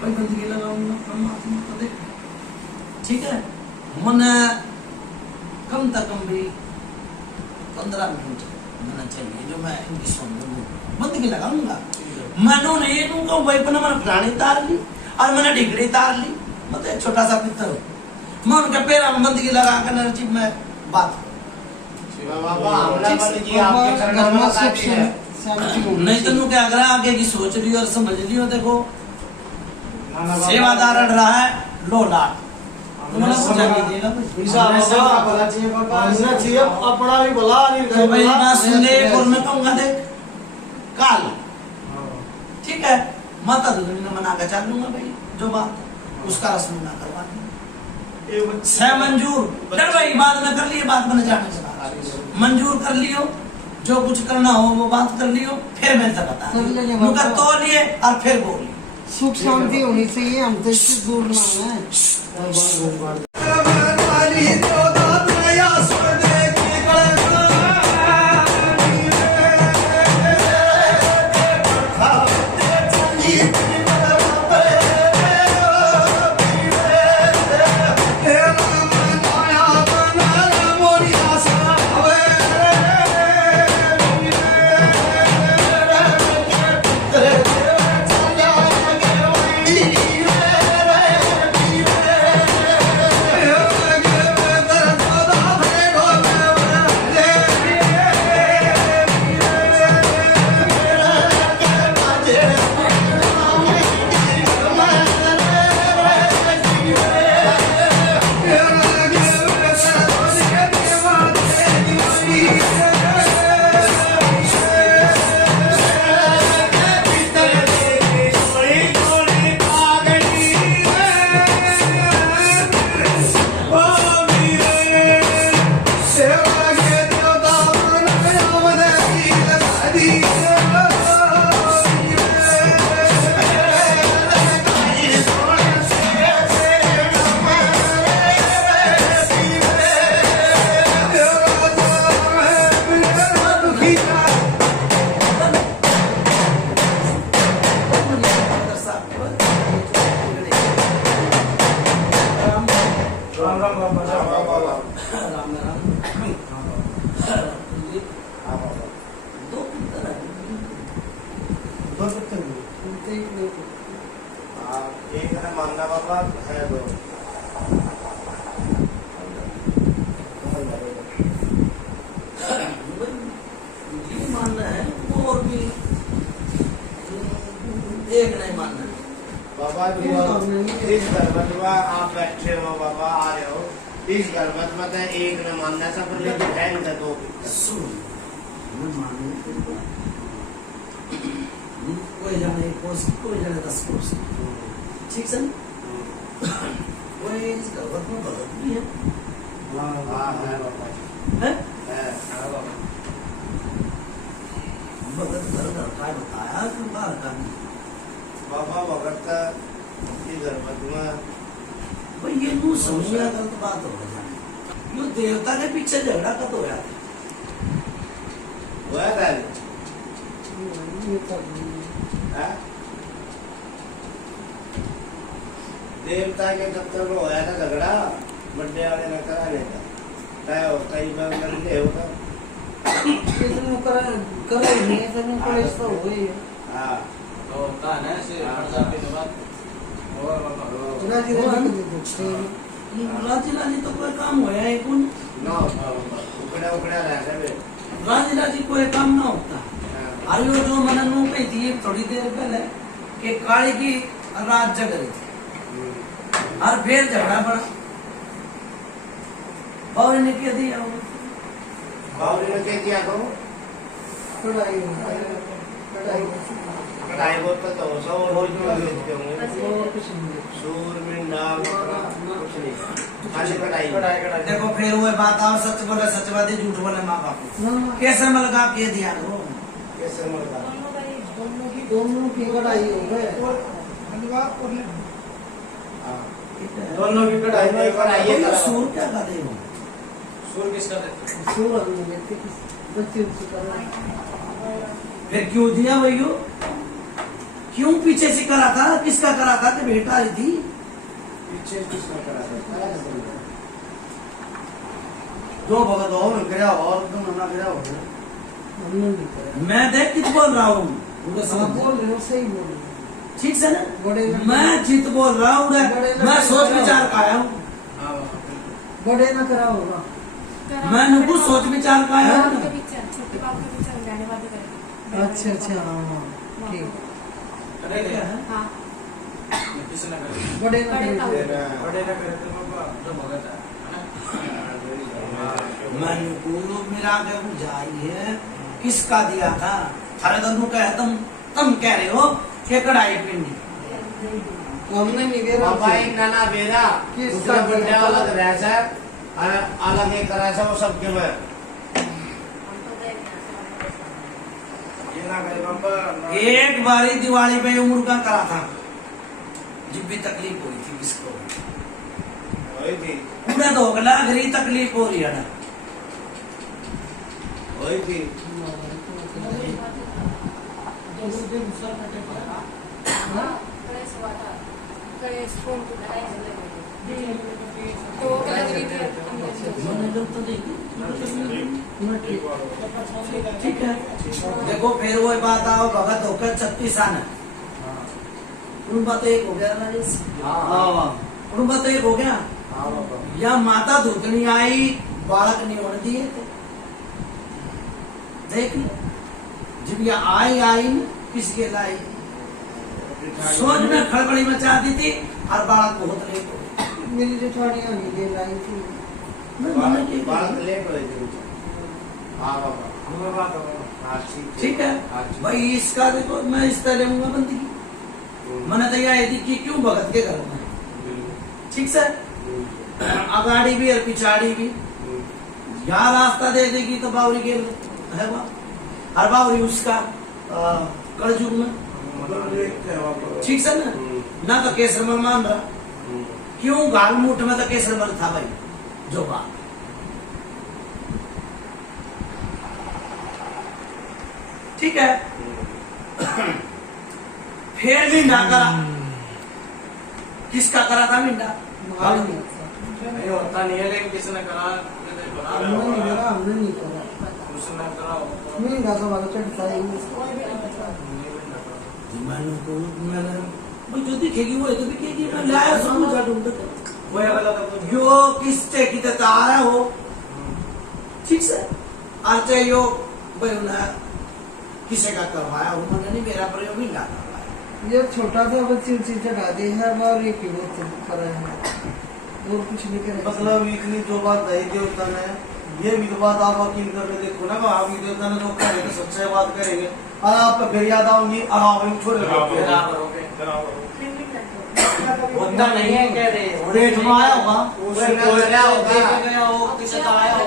कोई बंदगी लगाऊंगा परमात्मा को देख, ठीक है। मन कम से कम भी 15 मिनट होना चाहिए, जो मैं इनकी सुन लूँ बंदगी लगाऊंगा। मैंने नहीं दूंगा वही पर मैंने फलानी तार ली और मैंने डिगड़ी तार ली, मतलब एक छोटा सा पित्तर हो, मैं उनके पैर में बंदगी लगा कर नरचिप में बात बाबा हमला बन जी आपके करना में बताती है नहीं तो नु क्या करा आगे की सोच लियो और समझ लियो। देखो सेवादार अड़ रहा है लो लाट तुमने पूछा नहीं देगा भला चाहिए बाबा हमने चाहिए अपना भी भला नहीं तो भाई बात सुन ले और मैं कहूंगा देख काल ठीक है माता दूधनी ने मना के चल लूंगा भाई जो बात उसका रस्म ना करवा से मंजूर डर भाई बात न कर लिए बात बन जाने से मंजूर कर लियो जो कुछ करना हो वो बात कर लियो फिर मैं से बता उनका तो लिए और फिर बोलिए सुख शांति होनी चाहिए, हम तो इससे दूर ना है। एक है मानना बाबा है दो ये मानना है और भी एक नहीं मानना है बाबा इस गलबत आप बैठे हो बाबा आ रहे हो इस गलबत में एक न मानना सब लेकिन है नहीं दो कोई जाने कोई जाने 10 कोर्स ठीक है कोई इस गलत में गलत भी है हाँ है बाबा है है बगत काय बताया कि बाहर का बाबा वक्त इस गलबत में भाई ये नू समझिया गलत बात हो जाए यो देवता के पीछे झगड़ा कब होया हुआ था देवता के दफ्तर में होया था झगड़ा बड्डे वाले ने करा लेता क्या होता ही बार कर ले होता इसमें करा ही नहीं है, इसमें कोई ऐसा हो ही है। हाँ तो होता है ना ऐसे प्रजापति के बाद और राजी राजी दे दो छेरी। राजी राजी तो कोई काम होया है कौन ना उकड़ा उकड़ा रहता है राजी राजी कोई काम ना होता अरे वो जो मैंने नू कही थी थोड़ी देर पहले कि काली की रात जग रही थी और फिर झगड़ा पड़ा और ने क्या दिया बाबू ने क्या किया तो कढ़ाई कढ़ाई बोतल तो सौ रोज बेचते होंगे वो कुछ नहीं। सूर मिंडा कुछ नहीं खाली कढ़ाई देखो फिर वो बात और सच बोले सच बात झूठ बोले माँ बाप को हाँ, कैसे मलगा के दिया वो कैसे मरता दोनों की कढ़ाई हो गए। दोनों की कढ़ाई में एक कढ़ाई है ये सूर क्या कर रहे हो सूर किसका देते हैं? सूरज में लेते बच्चे से करा फिर क्यों दिया भैया क्यों पीछे से करा था किसका करा था कि बेटा आई थी पीछे किसने करा था जो भगत हो गिरा और तुम ना गिरा हो हमने नहीं करा। मैं देख कित बोल रहा हूँ हाँ, बोल रहे हो सही बोल रहे हो। ठीक से ना बड़े मैं चित बोल रहा हूँ बड़े मैं सोच विचार का आया हूँ हाँ बड़े ना करा होगा। मैंने कुछ सोच विचार का है छोटे बाबू के पीछे रहने वाले करें। अच्छा अच्छा हाँ ठीक करे क्या है हाँ किसी ना करे बड़े बड़े बड़े ताऊ। बड़े ना करे तो बाबा जो भगत है मैंने को मेरा के बुझाई है किसका दिया था थारे दोनों कह तुम कह रहे हो कि कढ़ाई पिंडी हमने नहीं दे बाबा रहा एक नाना बेरा किसका दूसरा बर्थडे दिया? अलग रह है और अलग एक तरह से वो सबके में ये ना करे बाबा एक बारी दिवाली पे ये मुर्गा करा था जब भी तकलीफ हुई थी किसको वही थी पूरा धोखला गरी तकलीफ हो रही है ना वही थी गणेश फोन को तो वो क्या लग रही थी मैंने जब तो देखी ठीक है देखो फिर वो बात आओ भगत होकर 36 आना कुटुंबा तो एक हो गया राजेश हाँ कुटुंबा तो एक हो गया हाँ बाबा या माता धूतनी आई बालक नहीं होने दिए थे देख लो जब ये आई न, किसके लाई सोच में खड़बड़ी मचा दी थी और बालक बहुत लेट हो गया मेरी जेठानी आगे ले लाई थी बालक ले पड़े थे हाँ बाबा हमें बात हो हाँ ठीक है हाँ, भाई इसका देखो मैं इस तरह लूंगा बंदगी मैंने तो यह थी कि क्यों भगत के घर में ठीक से अगाड़ी भी और पिछाड़ी भी यहाँ रास्ता दे देगी तो बावरी के है वहाँ हर बावरी उसका कलयुग में ठीक से ना तो केसर में मान रहा क्यों गाल मुठ में तो केसर में था भाई जो बात ठीक है फिर मिंडा करा किसका करा था मिंडा नहीं होता नहीं है लेकिन किसी ने करा हमने नहीं करा हमने नहीं करा उसने करा मेरी गासा वाला चढ़ता है मैंने जो दिखेगी वो तो दिखेगी मैं लाया सब कुछ ढूंढ वो अलग यो किससे की तारा हो ठीक से आते यो भाई ना किसे का करवाया हो मैंने नहीं मेरा प्रयोग ही ना करवाया ये छोटा सा बच्चे उच्चे चढ़ा दे है और एक ही बहुत करा है और कुछ नहीं करे मतलब इतनी जो बात दही देवता ने ये भी तो बात आप वकील करके देखो ना आप भी देवता ने जो करेंगे सच्चाई बात करेंगे और आप फिर याद आऊंगी और आप छोड़ बराबर हो गए होता नहीं है कह रहे पेट में आया होगा उसने बोला होगा गया हो किसी का आया हो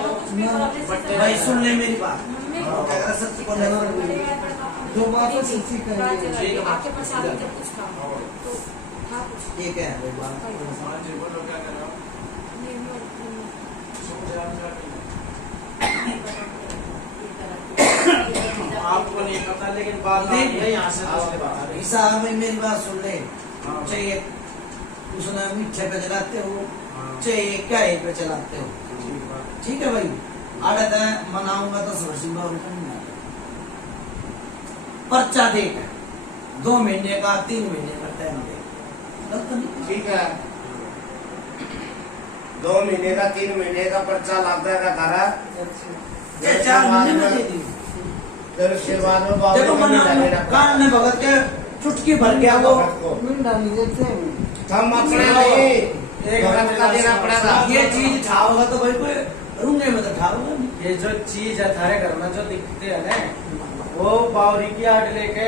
भाई सुन ले मेरी बात अगर सच बोले जो बात है सच्ची करेंगे आपके पास आगे जब कुछ था तो हाँ कुछ ये क्या है भाई बात हाँ जी बोलो क्या कर रहे हो आपको नहीं पता लेकिन बात नहीं यहाँ से दूसरे बता रही ईसा भाई मेरी बात सुन ले चाहिए उसने मीठे पे चलाते हो चाहिए क्या पे चलाते हो ठीक है भाई आड़े है मनाऊंगा तो सरसी पर्चा देख 2 महीने का 3 महीने का टाइम दे ठीक है 2 महीने का 3 महीने का पर्चा लगता है तारा ये 4 महीने में दे दी फिर उसके बाद में देखो मना कान ने भगत के चुटकी भर गया वो मिंडा नहीं देते हैं हम अपने नहीं एक बात का देना पड़ेगा ये चीज ठाओगा तो भाई कोई रूंगे में तो ठाओगा नहीं ये जो चीज है थारे घर में जो दिखते है ना वो बावरी की आड़ लेके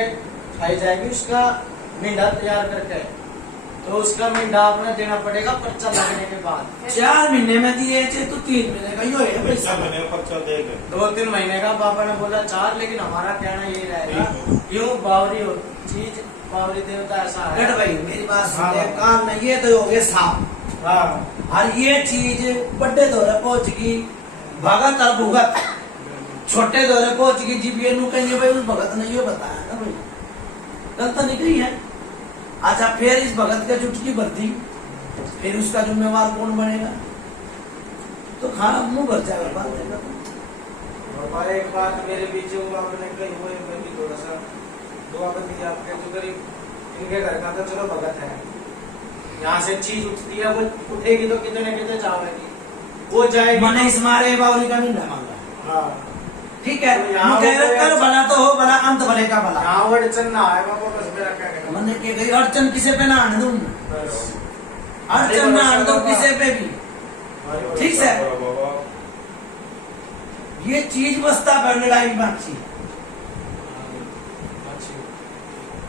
खाई जाएगी उसका मींढा तैयार करके तो उसका मींढा अपने देना पड़ेगा पर्चा लगने के बाद 4 महीने में दिए थे तो 3 महीने का यो है पैसा 2-3 महीने का पापा ने बोला 4 लेकिन हमारा कहना ये रहेगा क्यों बावरी हो चीज बावरी देवता ऐसा है गट भाई मेरी बात सुन ले कान में ये तो हो गए सांप हाँ और ये चीज बड़े दौरे पहुंच गई भगत और भुगत छोटे दौरे पहुंच गई जीव ये नु कहेंगे भाई उस भगत ने ये बताया ना भाई गलत नहीं कही है अच्छा फिर इस भगत का चुटकी भरती फिर उसका जिम्मेवार कौन बनेगा तो खाना मुंह भर जाएगा बात देगा और भाई एक बात मेरे बीच में आपने कही हुई मैं भी थोड़ा सा दुआ बंदी आपके जो करीब इनके घर का तो चलो भगत है यहाँ से चीज उठती है वो उठेगी तो कितने कितने जावेगी वो जाएगी मैंने इस मारे बावली का नहीं मांगा। हाँ ठीक है, तो यहाँ मुझे वो कर भला तो हो भला, अंत भले का भला। यहाँ अड़चन ना आए बाबा, बस मेरा क्या कहना। मैंने के गई अड़चन किसे पे ना आने दूं, बस अड़चन ना आने दूं किसे पे भी। ठीक है, ये चीज बस्ता पर लड़ाई में अच्छी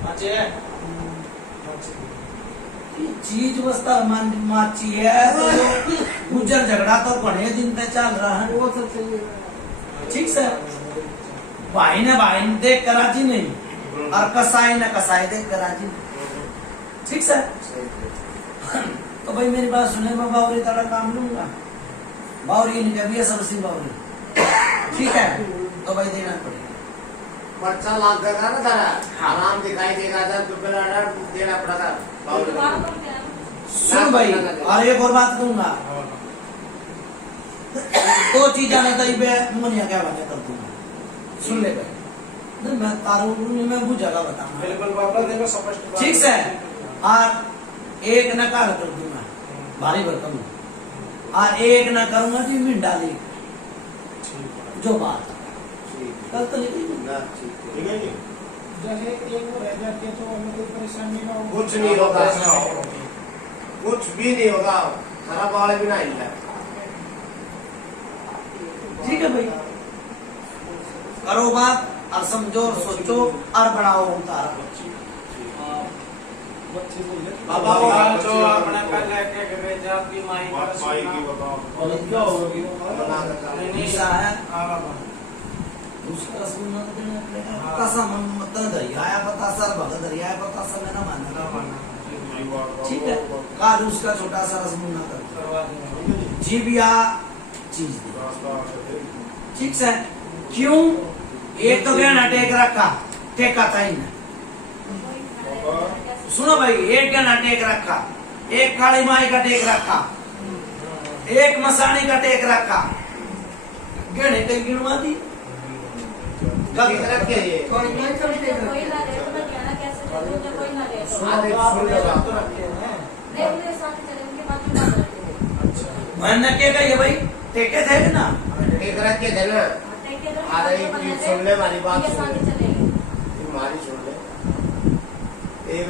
अच्छी है। ये चीज बस्ता माची है तो गुजर झगड़ा तो बड़े दिन पे चल रहा है। वो तो चाहिए। ठीक है, भाई ने देख कर राजी नहीं, और कसाई ने कसाई देख कर राजी नहीं। ठीक है, तो भाई मेरी बात सुने, मैं बावरी तड़ा काम लूंगा, बावरी ने कभी सबसे बावरी। ठीक है, तो भाई देना पड़ेगा। बच्चा लाग गया ना तारा, आराम दिखाई देगा जब तो पहले ऑर्डर देना पड़ेगा। दोबारा तो क्या है? सुन भाई, और एक और बात कहूंगा, दो चीजें नहीं तई पे मुनिया क्या बातें कर दूंगा, सुन ले भाई। नहीं मैं तारू में बुझागा बताऊंगा। बिल्कुल बाबा, देखो स्पष्ट बात। ठीक है, और एक नकार कर दूंगा भारी भरकम, और एक न करूंगा कि मिट डाली जो बात कल तो नहीं जब एक वो रह जाती है तो हमें कोई परेशानी ना हो। कुछ नहीं होगा, कुछ भी नहीं होगा, खराब वाले भी ना हिलता। ठीक है भाई, करो बात और समझो और सोचो और बढ़ाओ उतार। बाबा वो जो अपने पहले के गए जब की माई का क्या होगी नहीं ऐसा है, हाँ बाबा उसका सुनना तो देना पड़ेगा। बतासा मन मतलब दरिया बतासा भगत दरिया बतासा में ना मानना। ठीक है, काल उसका छोटा सा रसमुन्ना कर करवा देंगे। जीविया चीज दी। ठीक है, क्यों? एक तो गहना टेक रखा, टेका था ही ना। सुनो भाई, एक गहना टेक रखा, एक काली माई का टेक रखा, एक मसानी का टेक रखा, गहने कई गिनवा दी। गलत रखे ये। और मैं कब देख रहा कोई ना ले तो मैं कहना कैसे ले लूं, जब कोई ना ले तो हाँ, देख, सुन लो बात। तो रखे हैं। ले मेरे साथ चले, उनके बाद में बात करते हैं। मैंने क्या कही भाई, टेके थे ना। एक रखे थे ना, टेक के दो, आ रही सुन ले हमारी बात, ये सुन साथ ले चलेंगे। तुम्हारी सुन ले। एक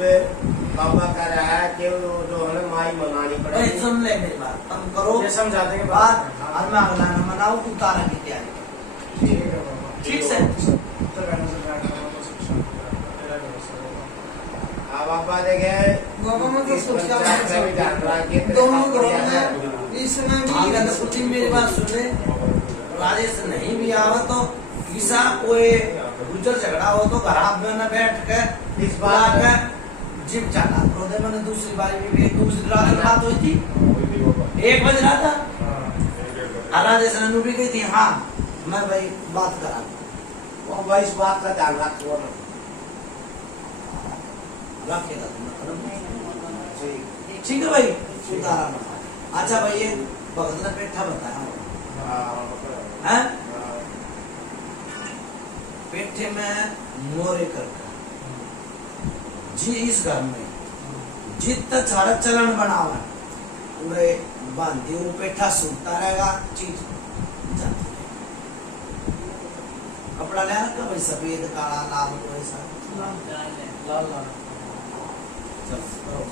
बाबा कह रहा है कि वो जो है ना माई मनानी भाई पड़ेगी। सुन ले मेरी बात, तुम करो ये समझा देंगे बात और मैं अगला न मनाऊ, उतारा की तैयारी। ठीक है बाबा। ठीक है। तो कहने से क्या करना, तो शिक्षा तेरा व्यवस्था होगा। अब बाबा देखे बाबा मतलब इस सोचा पंचायत में भी जान रहा है कि दोनों घरों बढ़िया है। में इसमें ठीक है, तो कुछ मेरी बात सुन ले, राजेश नहीं भी आवा तो किसा कोई गुजर झगड़ा हो तो घर आप में न बैठ के इस बात का जिप चला तो दे। मैंने दूसरी बार भी दूसरी रात में बात हुई थी, 1 बज रहा था, और राजेश ने भी गई थी। हाँ मैं भाई बात करा वो भाई इस बात का ध्यान रखो ना। रखेगा तुम। ठीक है भाई, उतारा ना। अच्छा भाई, ये भगत ने पेठा बताया है, पेठे में मोरे करके जी इस घर में जितना छाड़ा चलन बनावा पूरे बांधी वो पेठा सूखता रहेगा, चीज जाती है। कपड़ा ले आना भाई, सफेद काला लाल वैसा लाल लाल चलो करो।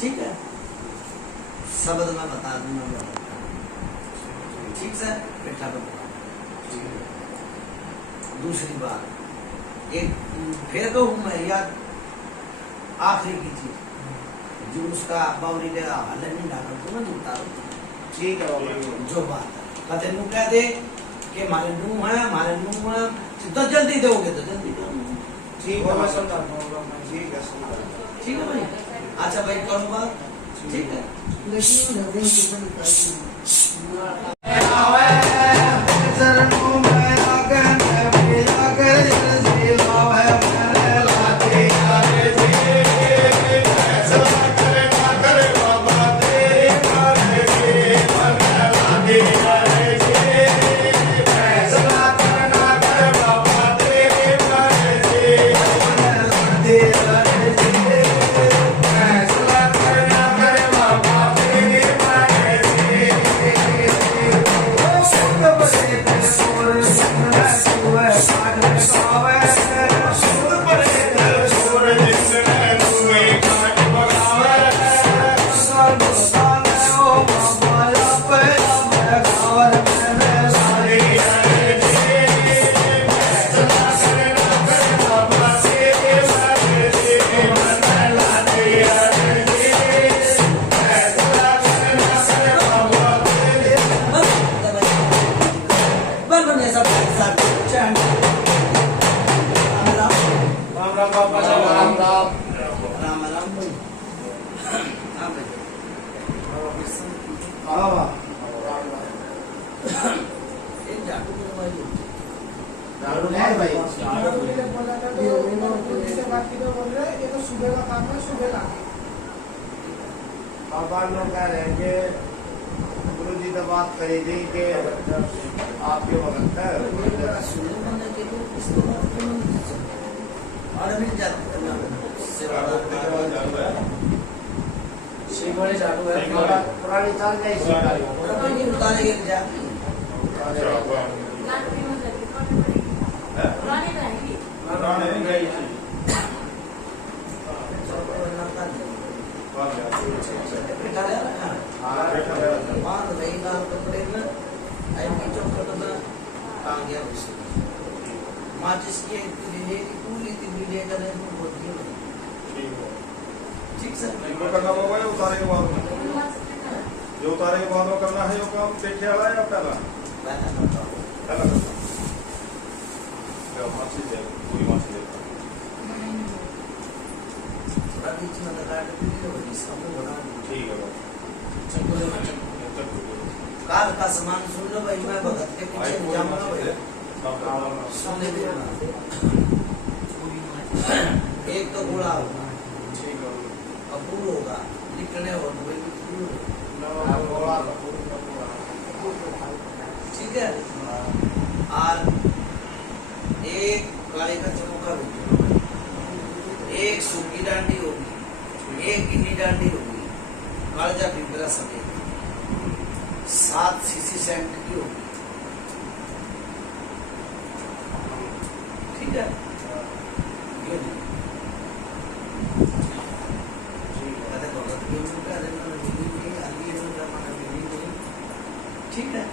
ठीक है, शब्द मैं बता दूंगा। ठीक है, पेठा बता। दूसरी बात एक फिर कहूँ मैं, या आखिरी की चीज जो उसका बावरी के हवाले नहीं डाल तो मैं उतारू। ठीक है बाबा। जो बात है कदे नू कह दे कि हमारे नू है, हमारे नू है, तो जल्दी दोगे तो जल्दी दो। ठीक है मैं मैं समझा समझा। दूंगा मैं। ठीक है समझा। ठीक है भाई, अच्छा भाई करो बात। ठीक है, लेकिन हृदय की चरणों में आकर प्रिया कर जीवा है मैंने लाते आगे जी फैसला करना करे बाबा तेरे मारे जी मैंने लाते आगे जी फैसला करना करे बाबा तेरे मारे जी मैंने लाते आगे जी फैसला करना करे बाबा तेरे मारे जी राम पापा साहब राम राम। राम राम भाई। हाँ भाई। एक जादू की दवाई होती है। झाड़ू है भाई। सुबह का काम है, सुबह ला पापा लोग कह रहे हैं कि गुरु जी तो बात करी थी कि आपके वक्त है सुलेमान के लिए इसको बात क्यों नहीं चलती? और मिल जाती है ना सेवादार। श्री बड़े झाड़ू है पुरानी चाल जैसी पुरानी उतारे गए जा। पुरानी रहेंगी। बैठा रहा ना। बांध रही लाल कपड़े में ऐसी चौखट में टांग गया उसे। माचिस की एक तिली पूरी तिली लेकर वो होती है। ठीक सर। जो करना होगा ये उतारे के बाद में। जो उतारे के बाद में करना है वो काम देखे वाला है या पहला? पहला करता हूँ। पहला करना। क्या माची है? पूरी माची है। थोड़ा बीच में लगा के पूरी हो गई सब बना दी। ठीक है भाई। काल का सामान सुन लो भाई, मैं भगत के पीछे जाऊंगा भाई। सुन ले एक तो गोला होगा, कपूर होगा, लिखने और ठीक है। और एक काले का चमोका भी, एक सूखी डांडी होगी, एक गिनी डांडी होगी, कालजा पिंपरा सफेद, 7 सीसी सेंट की होगी। ठीक है। ठीक है।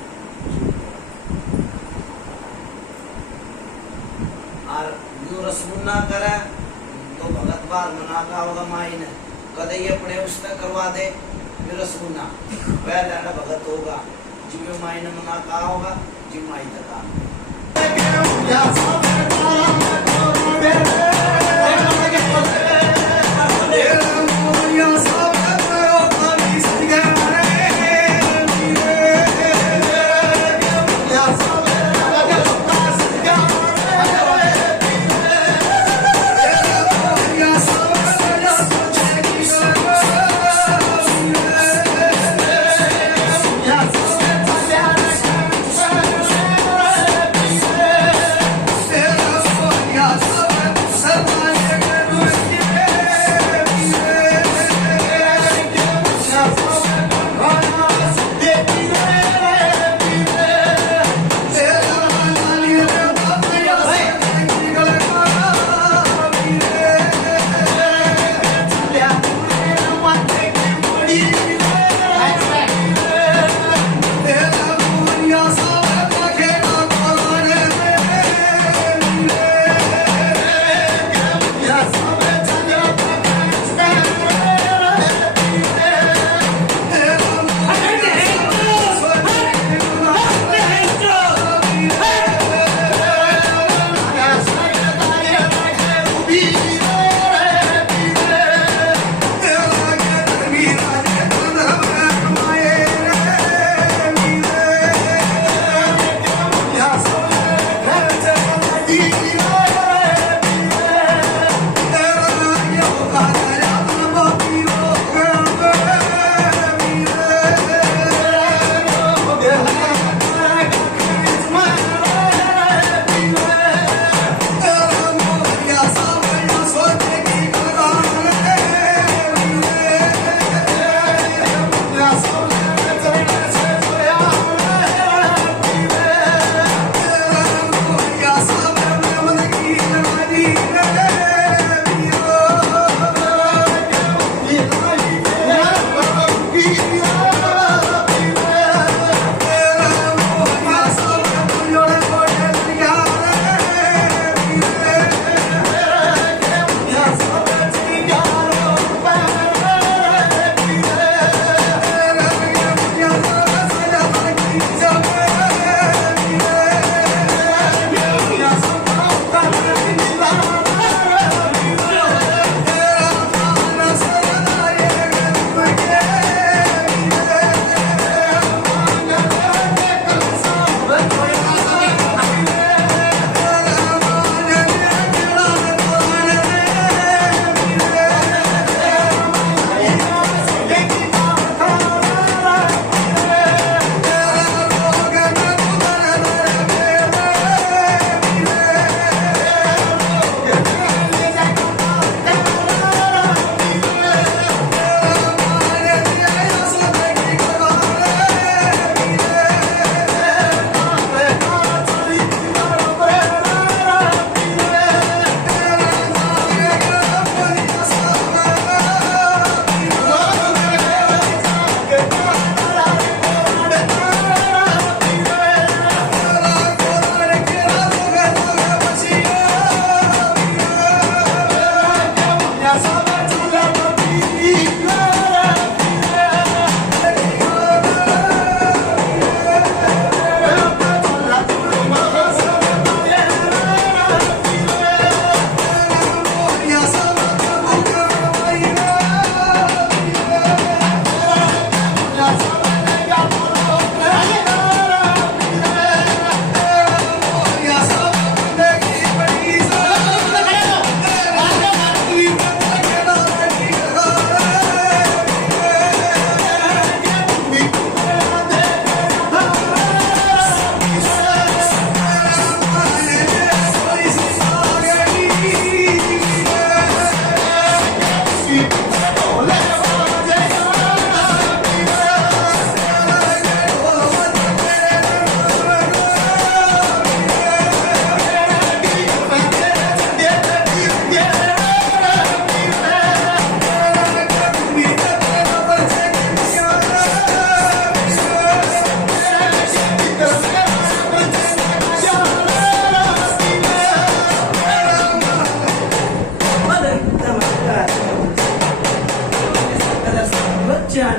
और जो रसूल ना करे तो भगत बार मना का होगा माई ने कदे ये अपने उस तक करवा दे फिर रसूल ना वह लड़ा भगत होगा जिम्मे माई ने मना का होगा जिम्माई तक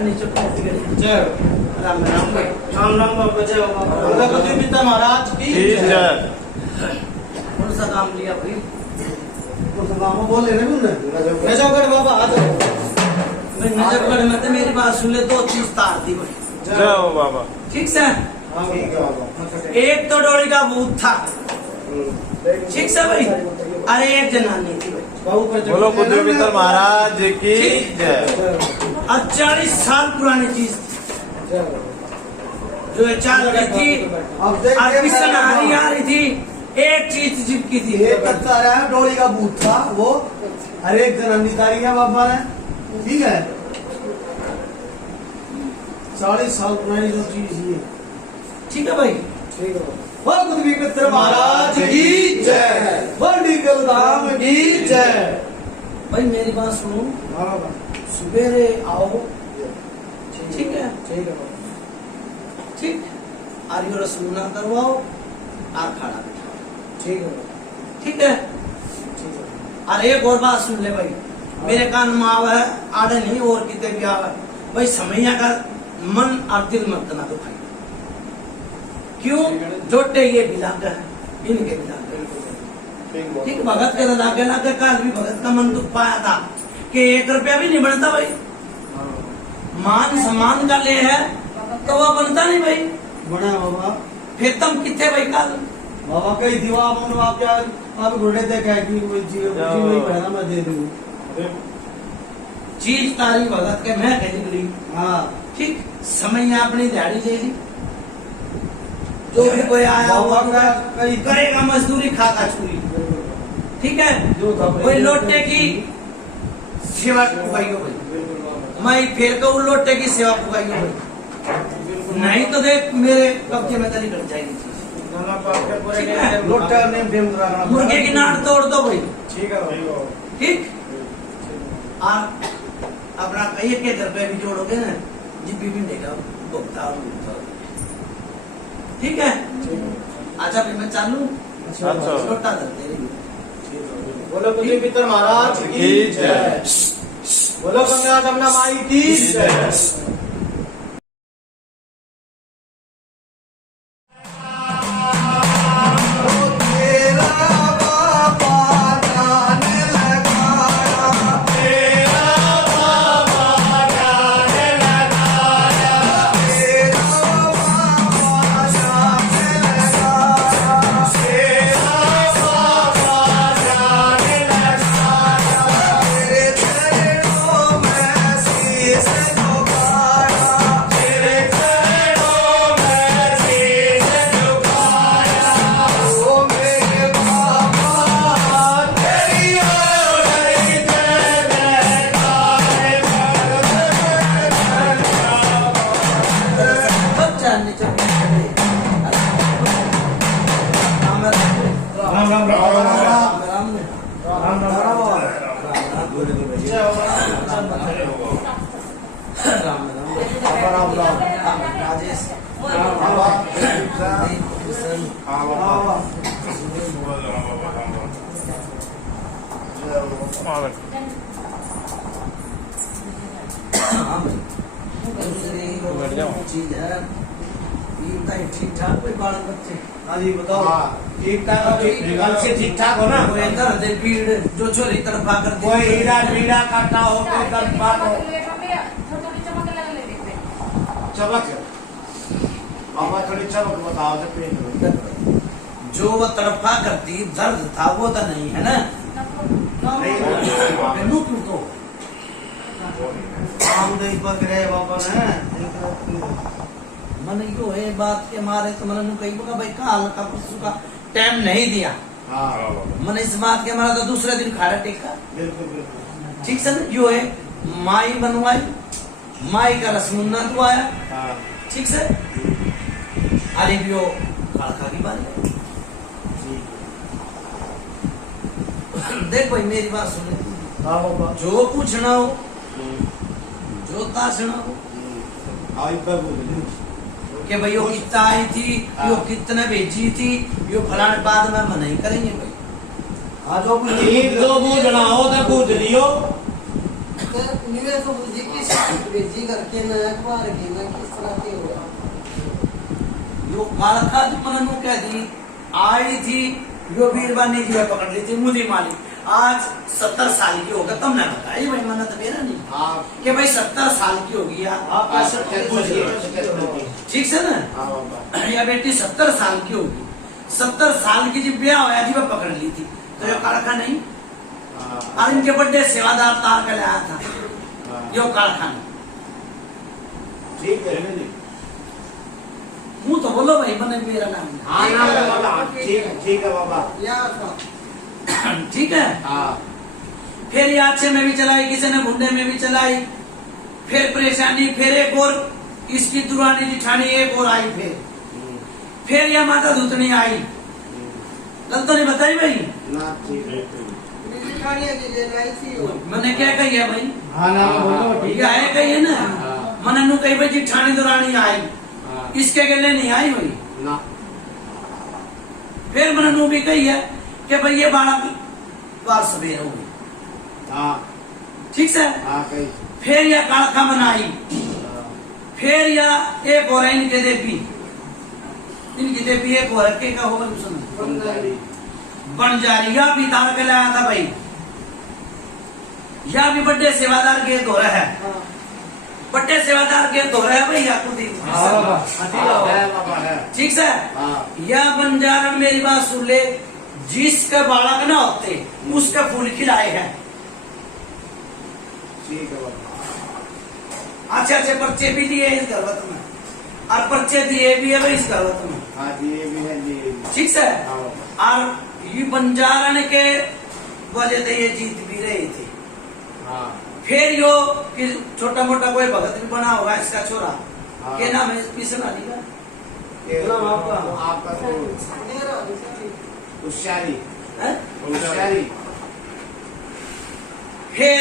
नीचे पहुंच गए। जय हो। राम राम भाई। राम राम बाबा, जय हो बाबा। बोला कुछ पिता महाराज की जय। कौन सा काम लिया भाई? बोले ना नजफगढ़ बाबा आ जाओ। भाई नजफगढ़ में तो मेरी बात सुन ले, 2 चीज तार दी भाई। जय हो बाबा। ठीक से? ठीक है बाबा। एक तो डोली का भूत था, ठीक से भाई, अरे एक जनानी थी भाई। बाबू पर बोलो कुद्दू मित्तल महाराज की जय। और 40 साल पुरानी चीज थी, जो चाल रही थी और किसन आ रही थी, एक चीज चिपकी थी। एक कच्चा रहा है, डोली का बूथ था वो, हर एक जनानी तारी है बाबा ने, ठीक है। 40 साल पुरानी जो चीज ये, ठीक है भाई। ठीक है बाबा। बोल कुद्दू मित्तल महाराज की जय, बड़ी गलदाम की जय। भाई मेरी बात सुनो, हाँ बाबा। सवेरे आओ, ठीक है? ठीक है बाबा। ठीक, आर्यो रसूना करवाओ और खड़ा बिठाओ, ठीक है बाबा। ठीक है? ठीक है। और एक और बात सुन ले भाई, मेरे कान में आवा है, आड़े नहीं और कितने भी आवा है भाई, समैया का मन और दिल मत ना दुखाई। क्यों? जोटे ये बिलाग है, इनके बिलाग है। ठीक, भगत के लागे लागे काल भी भगत का मन दुख पाया था कि 1 रुपया भी नहीं बनता भाई। मान सम्मान का ले है तो वह बनता नहीं भाई। बना बाबा, फिर तुम कितने भाई काल? बाबा कई दीवार मन आप क्या आप घोड़े देखा है कि वो जी वही पहना मैं दे दूं। चीज तारी भगत के मैं कह निकली। हाँ, ठीक, समय अपनी दिहाड़ी दे दी, जो भी कोई आया हुआ करेगा मजदूरी, खाका चूरी, ठीक है? कोई लोटे की सेवा पुगाई हो भाई, मैं फिर कहूँ लोटे की सेवा पुगाई हो भाई, नहीं तो देख मेरे कब्जे में तरी कट जाएगी चीज। ठीक है? लोटा ने फेम कराना, मुर्गे की नाड़ तोड़ दो भाई, ठीक है बाबा। ठीक? आप अपना 1-1 रुपये भी जोड़ोगे ना, जीपी भी देगा भुगतान, ठीक है? अच्छा फिर मैं चालू, अच्छा। लोटा धरते बोलो कुद्दू मित्तल महाराज की जय। बोलो गंगा जमुना माई की जय। चीज है ठीक ठाक कोई बाल बच्चे। हाँ जी बताओ। ठीक ठाक कल से ठीक ठाक हो ना? कोई इधर दे भीड़ जो छोरी तरफ आकर कोई हीरा बीड़ा काटा हो, कोई दलपात हो, चमक बाबा थोड़ी चमक बताओ तो पेट जो वो तड़पा करती दर्द था वो तो नहीं है ना? क्यों तो काम दे पक रहे बाबा ने मन यो है बात के मारे तो मन कही बोला भाई काल का परसों का टाइम नहीं दिया। मन इस बात के मारे तो दूसरे दिन खाड़ा टेका। ठीक से यो है माई बनवाई, माई का रसमुन्ना दुआया, ठीक से अरे भी कालका की बात है। देख भाई मेरी बात सुन, जो पूछना हो जो ताशना हो कि भाई यो कितना आई थी, यो कितने भेजी थी, यो फलाने बाद में मना ही करेंगे भाई। हाँ जो जो बूझना हो तो बूझ लियो, निवेश तो बुद्धि की शिक्षित भेजी करके न अखबार की न किस तरह की होगा यो कालका जो मननु कह दी आई थी यो बीरबानी जी पकड़ ली थी मुझे मालिक आज 70 साल की होगा तुमने बताई भाई मना तो मेरा नहीं कि भाई 70 साल की होगी ठीक से ना या बेटी 70 साल की होगी 70 साल की जब ब्याह होया जी वह पकड़ ली थी तो यो कालका नहीं और इनके बड़े सेवादार तार के लाया था यो कालका ठीक है मुंह तो बोलो भाई मैंने मेरा नाम हाँ नाम है बाबा ठीक है बाबा या था ठीक है हाँ फिर ये अच्छे में भी चलाई किसी ने भुंडे में भी चलाई फिर परेशानी फिर एक और इसकी दुरानी जिठानी एक और आई फिर यह माता धुतनी आई गलत तो नहीं बताई भाई ना ठीक है खानिया की जेल आई थी मैंने क्या कही है भाई हाँ ना बोलो ठीक है कही है ना मैंने नु कही भाई जिठानी दुरानी आई इसके गले नहीं आई भाई ना फिर मैंने नु भी कही है कि भाई ये बालक बार सवेर हो गई हाँ ठीक से हाँ कही फिर यह कालखा बनाई फिर यह एक और इनके देवी इनकी देवी एक और के का होगा बनजारी या भी तार के लाया था भाई या भी बड़े सेवादार के दोहरा है बड़े सेवादार के दोहरा है भाई याकुदी ठीक से या बंजारण मेरी बात सुन ले जिसका बालक ना होते उसका फूल खिलाए हैं ठीक है बाबा अच्छे अच्छे पर्चे भी दिए इस गर्भत में और पर्चे दिए भी है भाई इस गर्भत में हाँ जी ये भी है जी ये भी। ठीक से हाँ बाबा और ये बंजारण के वजह से ये जीत भी रहे थे हाँ फिर यो कि छोटा मोटा कोई भगत भी बना होगा इसका छोरा हाँ। के नाम है किशन अली का ये नाम आपका? आपका तो मेरा होशियारी है? होशियारी फिर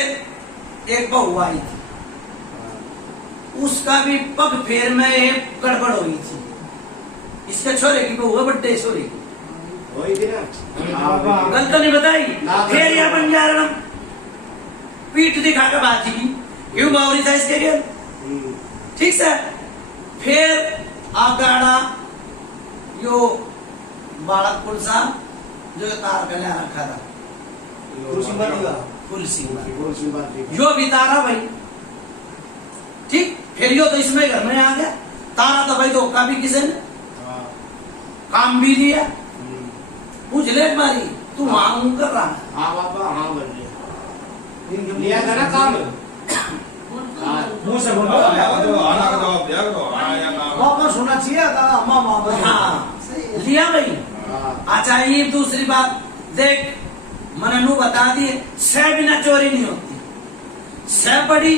एक बहू आई थी उसका भी पग फेर में एक गड़बड़ हुई थी इसके छोरे की बहू है बड्डे छोरे की वही थी ना बाबा। गलत नहीं बताई ना फिर यह बंजारण पीठ दिखा के बात की क्यों बावरी था इसके लिए ठीक से फिर आगाड़ा यो बालक पुलसा जो तार के लिया रखा था फुल यो भी तारा भाई ठीक फिर यो तो इसमें घर में आ गया तारा तो भाई धोखा भी किसी ने काम भी लिया पूछ ले मारी तू वहां कर रहा है हाँ बाबा हाँ बोल लिया था ना काम मुंह से बोलो आना का जवाब दिया करो हाँ या ना वापस होना चाहिए था मामा हाँ लिया भाई अच्छा ये दूसरी बात देख मैंने नू बता दिए सह बिना चोरी नहीं होती सह पड़ी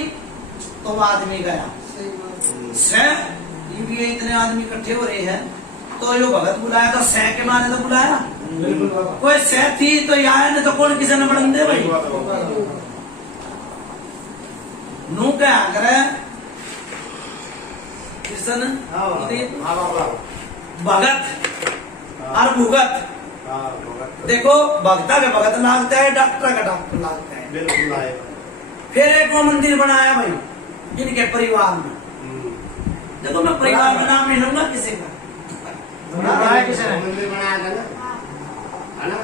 तो आदमी गया सही बात सह ये भी इतने आदमी इकट्ठे हो रहे हैं तो यो भगत बुलाया तो सह के माने तो बुलाया बिल्कुल बाबा कोई सह थी तो ये आया नहीं तो कौन किसी ने बढ़न दे भाई नू क्या करे किसन हाँ बाबा भगत और भुगत हाँ बाबा देखो भगता का भगत लागता है डॉक्टर का डॉक्टर लागता है बिल्कुल आएगा फिर एक वो मंदिर बनाया भाई जिनके परिवार में देखो मैं परिवार में नाम नहीं लूंगा किसी का बनाया किसी ने? मंदिर बनाया था ना है ना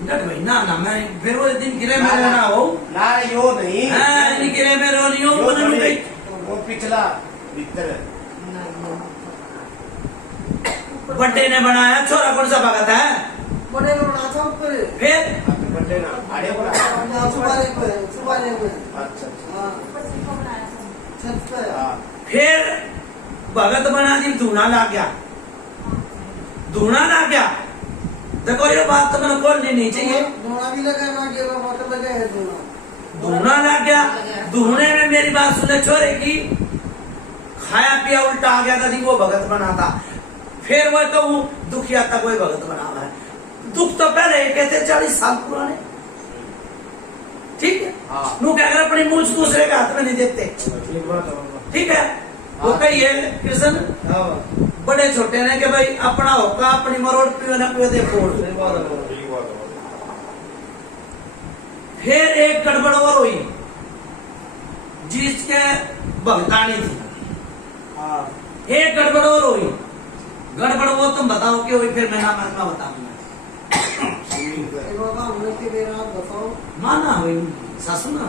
डट भाई ना ना मैं फिर वो दिन गिरे मेरे ना हो ना यो नहीं नहीं गिरे मेरे नहीं हो यो मैंने थोड़ी, कही वो पिछला भीतर बड्डे ने बनाया छोरा कौन सा भगत है बड़े बड़ा था ऊपर फिर बड्डे ना आड़े बोला सुबारे में अच्छा अच्छा हाँ छत पे हाँ फिर भगत बना दी धूना ला गया धूना ला गया देखो ये बात तो मैंने खोलनी नहीं चाहिए धोना भी लगा ना गेला मोटर लगा है धोना धूना लग गया धूने में मेरी बात सुने छोरे की खाया पिया उल्टा आ गया था जी वो भगत बना था फिर वो तो वो दुखिया था कोई भगत बना हुआ है दुख तो पहले ही कहते 40 साल पुराने ठीक है हाँ नू क्या कर अपनी मूछ दूसरे के हाथ में नहीं देते एक बात है बाबा ठीक है वो कही है कृष्ण बड़े छोटे ने कि भाई अपना होगा अपनी मरोड़ पियो ना पियो दे फोड़ ठीक बात है फिर एक गड़बड़ और हुई जिसके भगतानी थी। एक गड़बड़ और हुई, गड़बड़ वो तुम बताओ कि हुई, फिर मैं ना बताऊंगा। बाबा हमने के बेरा बताओ माना हुई सासू ना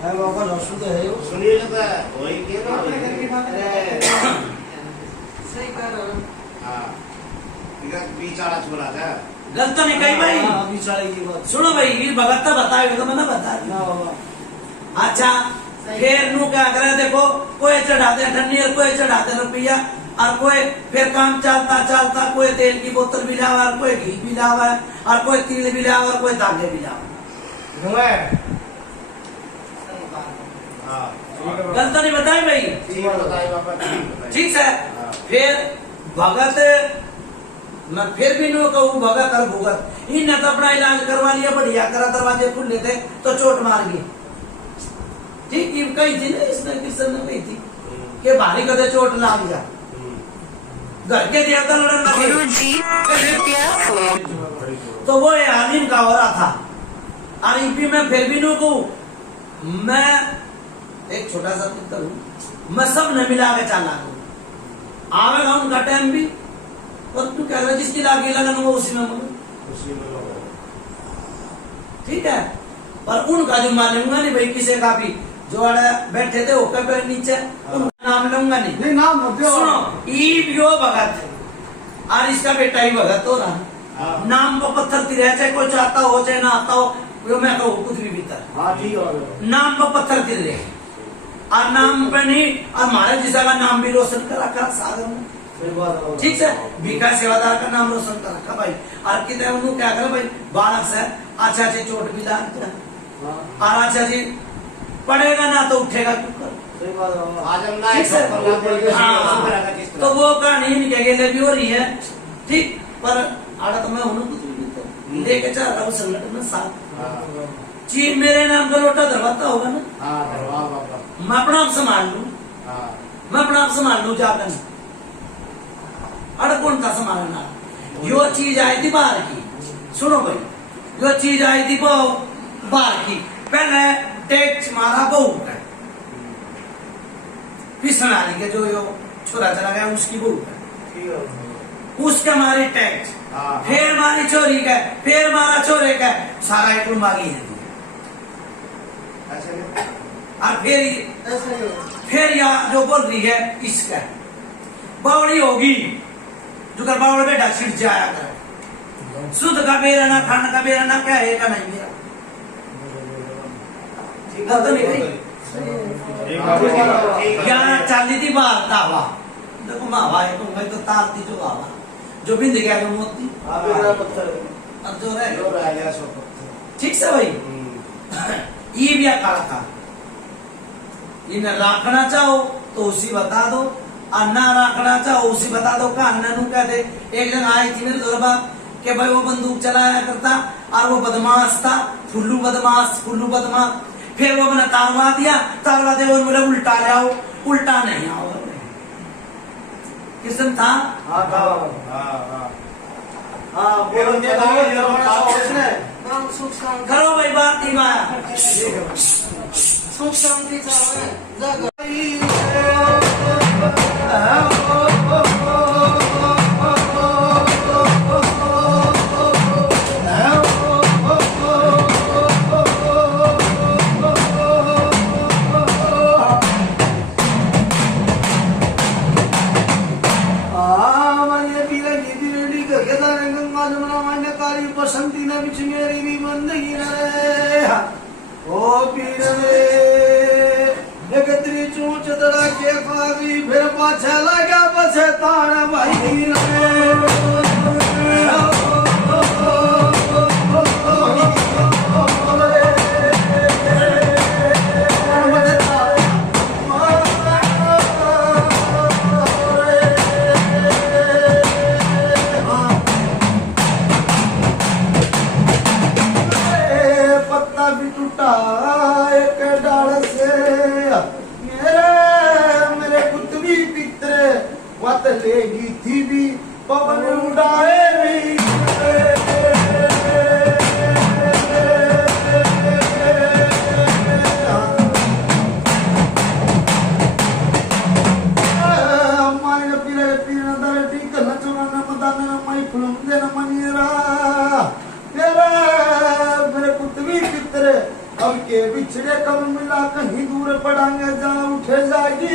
है बाबा रसू तो है सुनिए ना वही के ना सही कह रहा हूं। हां इधर बिचारा छोड़ा था गलत तो नहीं कही भाई। अभी सारे की बात सुनो भाई, ये भगत तो बताएगा तो मैंने बता दिया। ना बाबा अच्छा फिर नू क्या करे, देखो कोई चढ़ाते ठंडी और कोई चढ़ाते रुपया और कोई फिर काम चलता चलता कोई तेल की बोतल भी लावा और कोई घी भी लावा और कोई तिल भी लावा और कोई धागे भी लावा। हां गलत नहीं बताई भाई, ठीक बताइए बाबा, ठीक बताइए। ठीक है। फिर भगत मैं फिर भी नो कहूँ भगत और भुगत इन तो अपना इलाज करवा लिया, बढ़िया करा, दरवाजे खुले थे तो चोट मार गई। ठीक है, कही थी ना इसने, किशन ने कही थी कि भारी कदे चोट लाग जा, घर के देवता लड़न लगे। तो वो हालिम का हो रहा था। और ईपी में फिर भी नो कहूँ मैं एक छोटा सा पुत्र हूँ, मैं सब न मिला के चाला हूँ। आवेगा उनका टाइम भी, और तू कह रहा जिसकी लागी लगन वो उसी में मरो, उसी में लोग ठीक है। पर उनका जो मानूंगा नहीं भाई, किसी का भी जो अड़े बैठे थे ऊपर पे नीचे, उनका नाम लूंगा नहीं। नहीं नाम मत दो। सुनो, ईब यो भगत और इसका बेटा ही भगत हो रहा। नाम को पत्थर तिरे, चाहे कोई चाहता हो चाहे ना आता हो, यो मैं कहूँ कुछ भी भीतर हाँ ठीक है। नाम को पत्थर तिर रहे और नाम पे नहीं, और हमारे जिसा का नाम भी रोशन कर रखा सागर में, सही बात है बाबा। ठीक है। भीखा सेवादार का नाम रोशन कर रखा भाई। और कितने उन्होंने क्या करा भाई, बालक से अच्छा अच्छे चोट भी लाग हाँ और अच्छा जी पड़ेगा ना तो उठेगा क्यों कर, सही बात है बाबा। आज हम ना ठीक है। तो वो कहानी इनके गेले भी हो रही है, ठीक। पर आड़ा तो मैं उन्होंने कुछ भी नहीं लेके चल रहा हूँ संगठन में साथ। जी मेरे नाम का लोटा धरवाता होगा ना, हां धरवा बाबा। मैं अपना आप संभाल लूं, हां मैं अपना आप संभाल लूं जाकर। अरे कौन था संभालना? यो चीज आई थी बाहर की, सुनो भाई, यो चीज आई थी बाहर की। पहले टैक्स मारा बहू का, पिसनाली के जो यो छोरा चला गया उसकी बहू का, ठीक है। उसके मारी टैक्स, हां फिर मारी चोरी का, फिर मारा चोरे का, सारा एक मांगी है। ऐसे नहीं और फिर ऐसा ही हो। फिर यहाँ जो बोल रही है इसका बावड़ी होगी, जो कर बावड़ बेटा छिड़ जाया कर, शुद्ध का बेरा ना, खाना का बेरा ना, क्या है का नहीं मेरा, ठीक है तो नहीं भाई। ठीक है। यहाँ चाली थी बाहर तावा, देखो माँ भाई तुम भाई तो तार थी जो आवा, जो बिंद गया जो मोती, आप मेरा पत्थर अब जो रह जो रह गया सो ठीक से भाई। ये भी काला था, इन्हें रखना चाहो तो उसी बता दो, और ना रखना चाहो उसी बता दो। का ननू कहते एक जन आई थी मेरे दरबार के भाई वो बंदूक चलाया करता और वो बदमाश था, फुल्लू बदमाश, फुल्लू बदमाश। फिर वो मैंने तारवा दिया, तारवा दे वो बोले उल्टा ले आओ, उल्टा नहीं आओ। किसन था हाँ था हां हां हाँ बोलो ये काम सुख शांति, करो भाई बात नहीं माया। सुख शांति चाहे जग बसंती न बिच मेरी भी बंदगी रे ओ पीर रे एकत्री चूच दड़ा के खागी फिर पाछे लगा पछतान भाई रे भी टूटा एक डाल से मेरे कुतवी पितरे वत लेगी थी भी पवन उड़ाए भी पड़ांग जा उठे जागी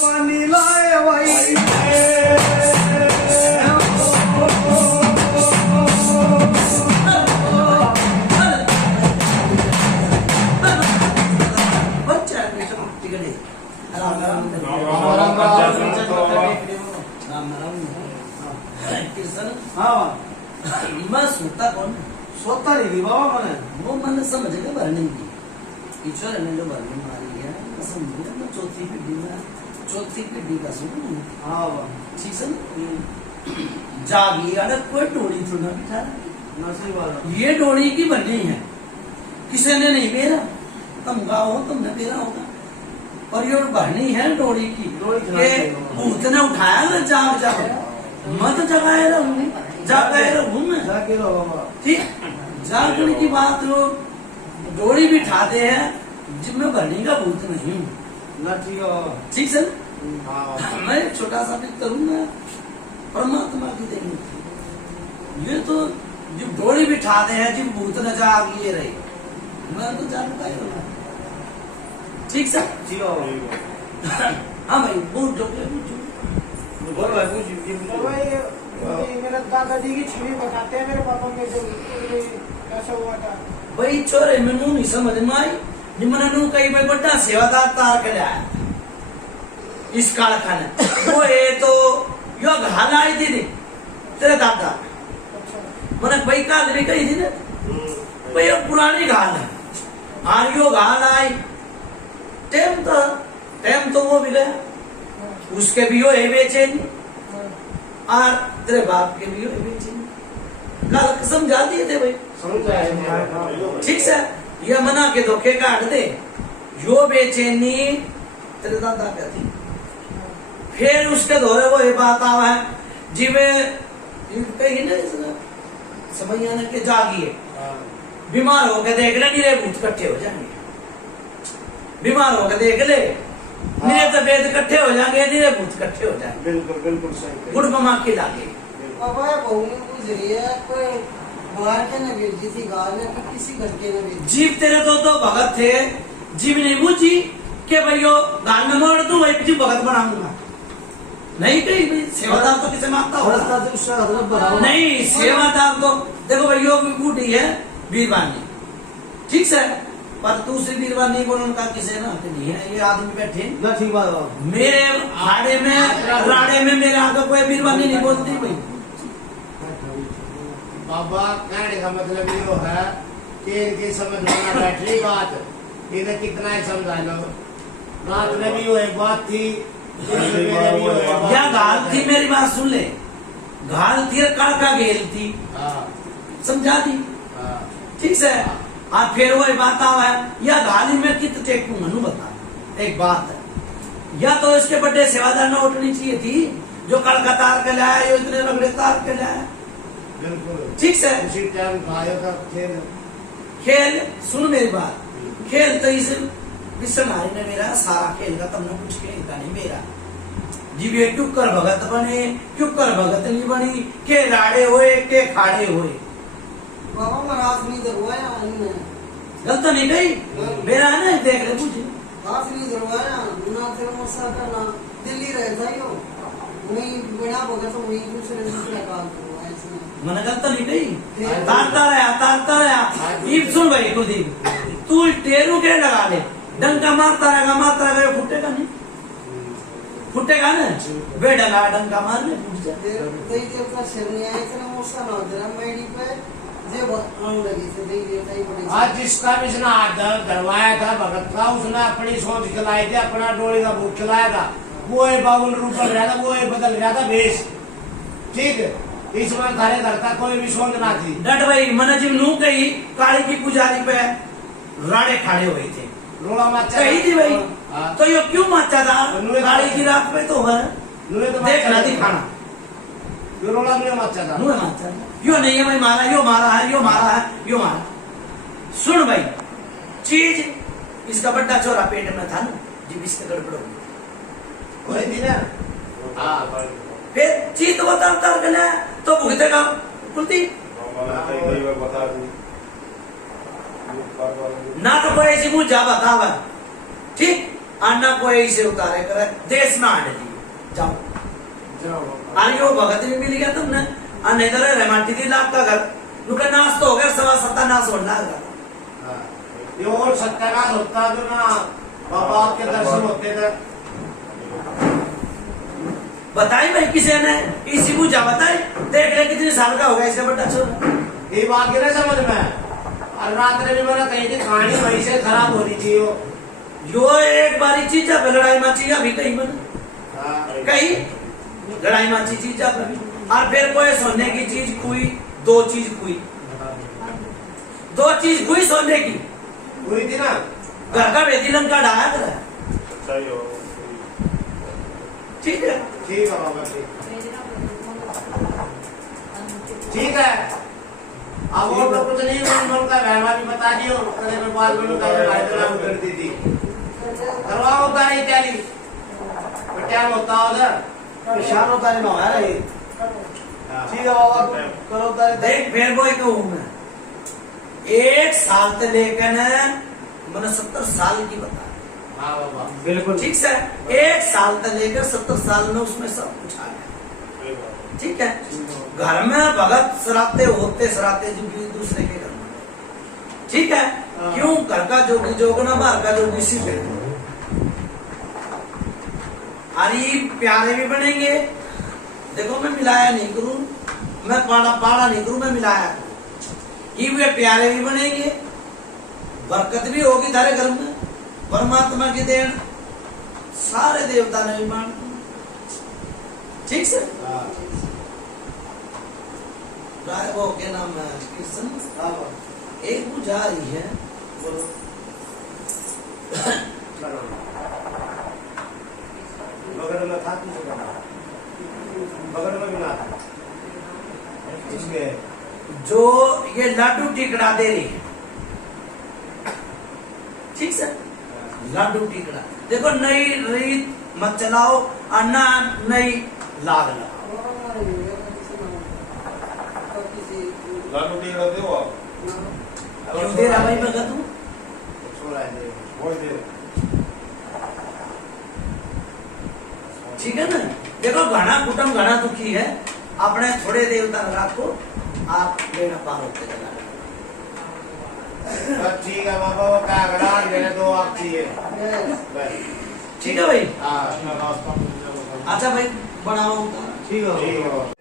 पानी लाए भाई बच्चा टिकड़े राम राम कृष्ण। हाँ मैं सोता कौन सोता नहीं थी बाबा मैंने वो मन समझ के भरने की ईश्वर ने जो भरने मारी है समझ मैं चौथी पीढ़ी का सुन। हाँ बाबा ठीक है ना जागी अगर कोई डोरी थोड़ा बिठा ना सही बात है। ये डोरी की बनी है किसी ने नहीं बेरा तुम गाओ तुमने बेरा होगा और ये भरनी है डोरी की डोरी खिला के देगा। भूत ने उठाया ना जाग जाओ मत जगाए रहूं जागे रहूं मैं जाके रहो बाबा ठीक जागने की बात हो डोरी बिठाते हैं जिसमें भरनी का भूत नहीं ना ठीक है बाबा। ठीक है हाँ मैं एक छोटा सा भी करूंगा परमात्मा की देंगे ये तो जब डोरी बिठाते हैं जब भूत न जाग ये रहे मैं तो जानता ही होगा ठीक सर ठीक है बाबा। हाँ भाई बोल दो बोल भाई कुछ मेरे दादाजी की छवि बताते हैं मेरे पापा में जो कैसा हुआ था। भाई छोरे में मुंह नहीं समझ में आई निमन नू कई भाई बड़ा सेवादार तार के लाया इस कारखाने वो ये तो यो घाल आई थी नी, तेरे दादा मैंने भाई काल भी कही थी ना भाई ये पुरानी घाल है और यो घाल आई टाइम तो वो भी गया उसके भी हो बेचैन और तेरे बाप के भी हो बेचैन कल समझा दिए थे भाई समझ ठीक है ये मना के धोखे काट दे यो बेचैनी तेरे दादा पे थी फिर उसके धोरे वो ये बात आवा है जिवे कहीं ना समझ आने के जागिए बीमार होके देख ले मेरे भूत इकट्ठे हो जाएंगे बीमार होके देख ले मेरे तबियत इकट्ठे हो जाएंगे मेरे भूत इकट्ठे हो जाएंगे बिल्कुल बिल्कुल सही गुड़ बमा के लागे बाबा बहू ने गुजरी है कोई बाहर के न भेज दी थी गाँव में कि किसी घर के न भेज जीव तेरे तो भगत थे जीव नहीं बूझी के भाई गाल में मोड़ दूं वही पीछे भगत बनाऊंगा नहीं कहीं भी सेवादार तो किसे मांगता होगा नहीं सेवादार तो देखो भाई यो भी बूढ़ी है वीरवानी ठीक है पर दूसरी वीरवानी को उनका किसे ना नहीं है ये आदमी बैठे ना ठीक बात बाबा। मेरे हाड़े में राड़े में मेरे आगे कोई वीरवानी नहीं बोलती भाई बाबा कहने का मतलब ये है कि इनकी समझ में बैठ रही बात इन्हें कितना ही समझा लो रात में भी वो एक बात थी या घाल थी मेरी बात सुन ले घाल थी और काका गेल थी समझा दी ठीक है और फिर वो बात आवा है या घाली में कित टेकू मनु बता एक बात है या तो इसके बड़े सेवादार न उठनी चाहिए थी जो कड़का तार के लाया यो इतने रगड़े तार के लाया बिल्कुल ठीक है उसी टाइम खाया था खेल खेल सुन मेरी बात खेल तो इस विश्वनारी ने मेरा सारा खेल का तुमने कुछ खेलता नहीं मेरा जी वे टुक्कर भगत बने टुक्कर भगत नहीं बनी के राड़े हुए के खाड़े हुए बाबा महाराज नहीं दरवाया गलत नहीं गई मेरा है ना देख ले मुझे हाथ नहीं दरवाया ना तेरा मसा का ना दिल्ली रहता ही हो वही बिना भगत वही दूसरा काम करवाया इसने मन गलत नहीं गई तारता रहा इब सुन भाई कुलदीप तू टेरू के लगा ले डंका मारता रहेगा फुटेगा नहीं फुटेगा ना वे डंका मार ले फुट जाए दही देवता शनि आए थे ना मौसा ना तेरा मेडी पे जे आने लगी थी दही देवता ही बड़ी आज जिसका भी इसने हाथ धरवाया था भगत का उसने अपनी सोच खिलाई थी अपना डोरी का भूख खिलाया था वो है 52 रूप रहा था वो है बदल गया था भेष ठीक है इस बार थारे धरता कोई भी सोच ना थी डट भाई मन जिम नू कही काली की पुजारी पे राड़े खाड़े हुए थे रोड़ा माचा कही थी भाई हाँ। तो ये क्यों माचा था काली की रात पे तो है देखना दिखाना मुँह मत चल। यो नहीं है भाई मारा, यो मारा है, यो मारा है, यो मारा। सुन भाई, चीज इसका बड़ा चोरा पेट में था ना, जब इससे गड़बड़ हो गई फिर चीज तो बता करना तो भुगतेगा कुलती बता दी ना तो कोई ऐसी मुझ जा बतावा, ठीक, और ना कोई ऐसे उतारे करे देश में आने दी जाओ। अरे यो भगत भी मिल गया तुमने, और नहीं तो रे माटी दी लाख का घर नुका नाश तो हो गया, सवा सत्यानाश होना है। ये और सत्यानाश होता तो ना बाबा के दर्शन होते थे। बताई भाई किसी ने इसी मुझा बताई, देख ले कितने साल का हो गया इसका बड़ा छोरा। ये बात के ना समझ में, और रात में मैंने कहीं थी कहानी वहीं से खराब हो रही थी यो एक बारी चीज है लड़ाई माची अभी कहीं मन कहीं लड़ाई माची चीज है, और फिर कोई सोने की चीज खुई, दो चीज खुई, दो चीज खुई सोने की हुई थी ना। घर का बेदी लंका डाया तेरा, सही हो ठीक है। ठीक है बाबा ठीक है। अब और तो कुछ नहीं, मन का व्यवहार भी बता दियो, कने में बात में का लाइट उतर दी थी करवाओ का नहीं त्याली क्या होता उधर निशान होता है ना है ठीक है बाबा करो तारे देख फिर कोई कहूँ मैं, एक साल से लेकर मैंने 70 साल की बता, हाँ बाबा बिल्कुल ठीक है, एक साल से लेकर 70 साल में उसमें सब कुछ आ गया, ठीक है। घर में भगत सराते होते सराते दूसरे के घर में, ठीक है। क्यों घर का जोगी जोगना, बाहर का जोगी सी पे, अरे प्यारे भी बनेंगे। देखो मैं मिलाया नहीं करूं, मैं पाड़ा नहीं करूं, मैं मिलाया करूं, ये वे प्यारे भी बनेंगे, बरकत भी होगी थारे घर में, परमात्मा की देन, सारे देवता ने भी मान, ठीक से। वो क्या नाम है कृष्ण, एक बुझा रही है, बोलो बगल में था कुछ बना, बगल में मिला था इसके जो ये लाडू टिकड़ा दे रही है, ठीक से, लाडू टिकड़ा देखो, नई रीत मत चलाओ, अन्ना नई लाग लगाओ। लालू टिकड़ा दो आप क्यों दे रहा भाई भगत हूँ, छोड़ा है वो दे ठीक है ना। देखो घना कुटुंब घना दुखी है, अपने थोड़े देवता राखो, आप लेना पार होते चला। ठीक है बाबा, वो क्या करा मेरे दो आप चाहिए ठीक है भाई, हाँ अच्छा भाई बनाओ, ठीक है ठीक है।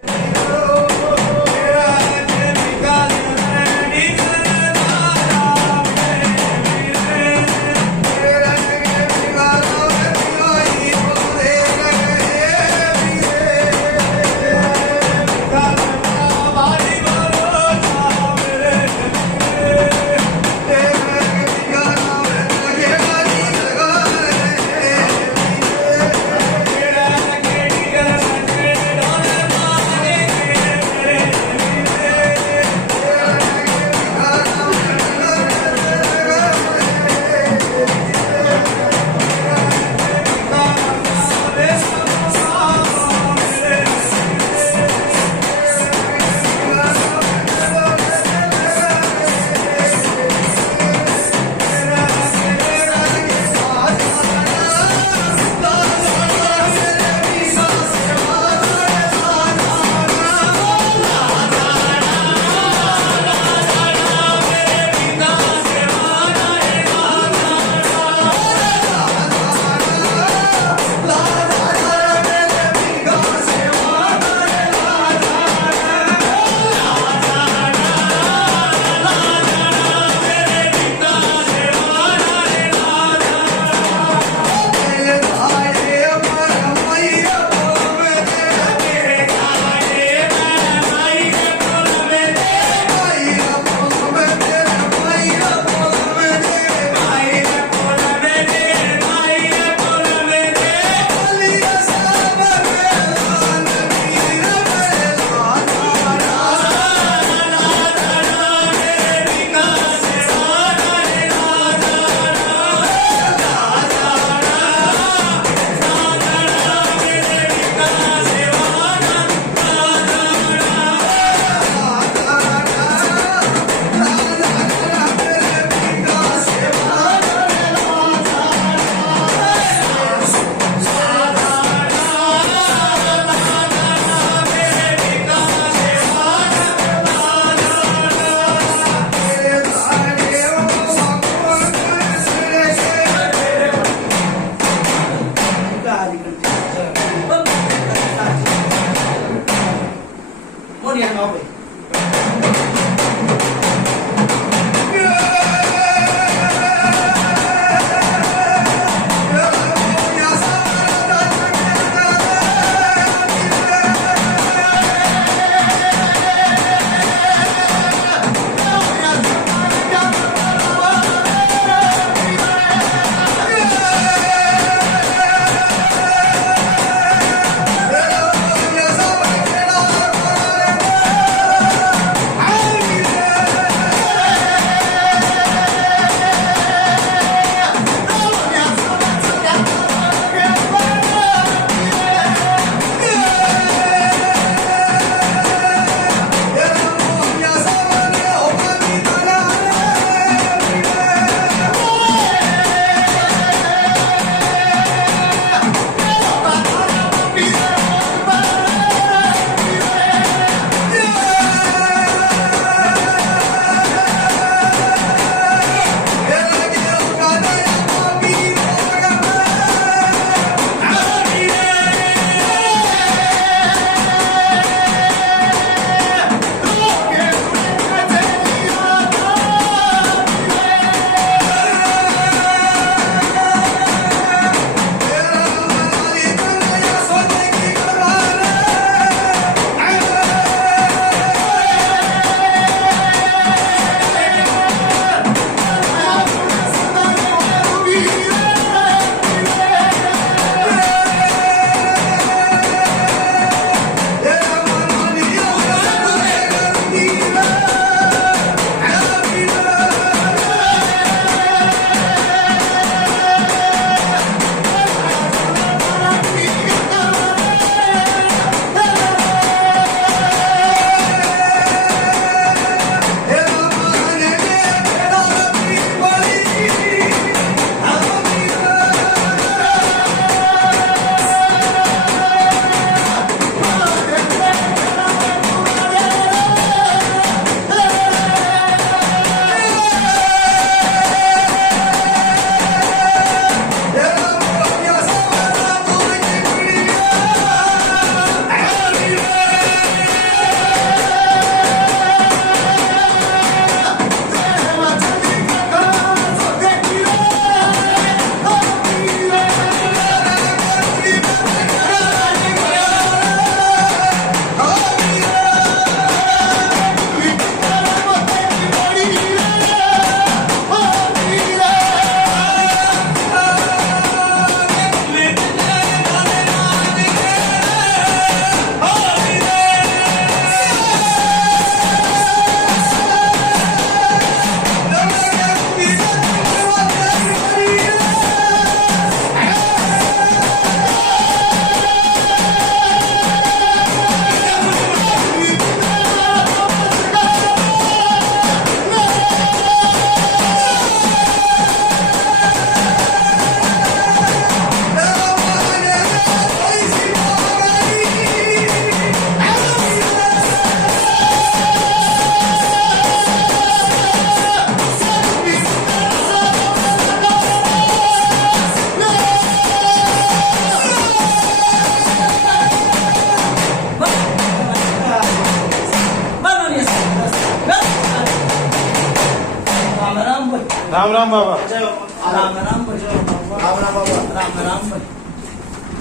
राम राम बाबा। राम राम भाई। राम राम बाबा। राम राम भाई।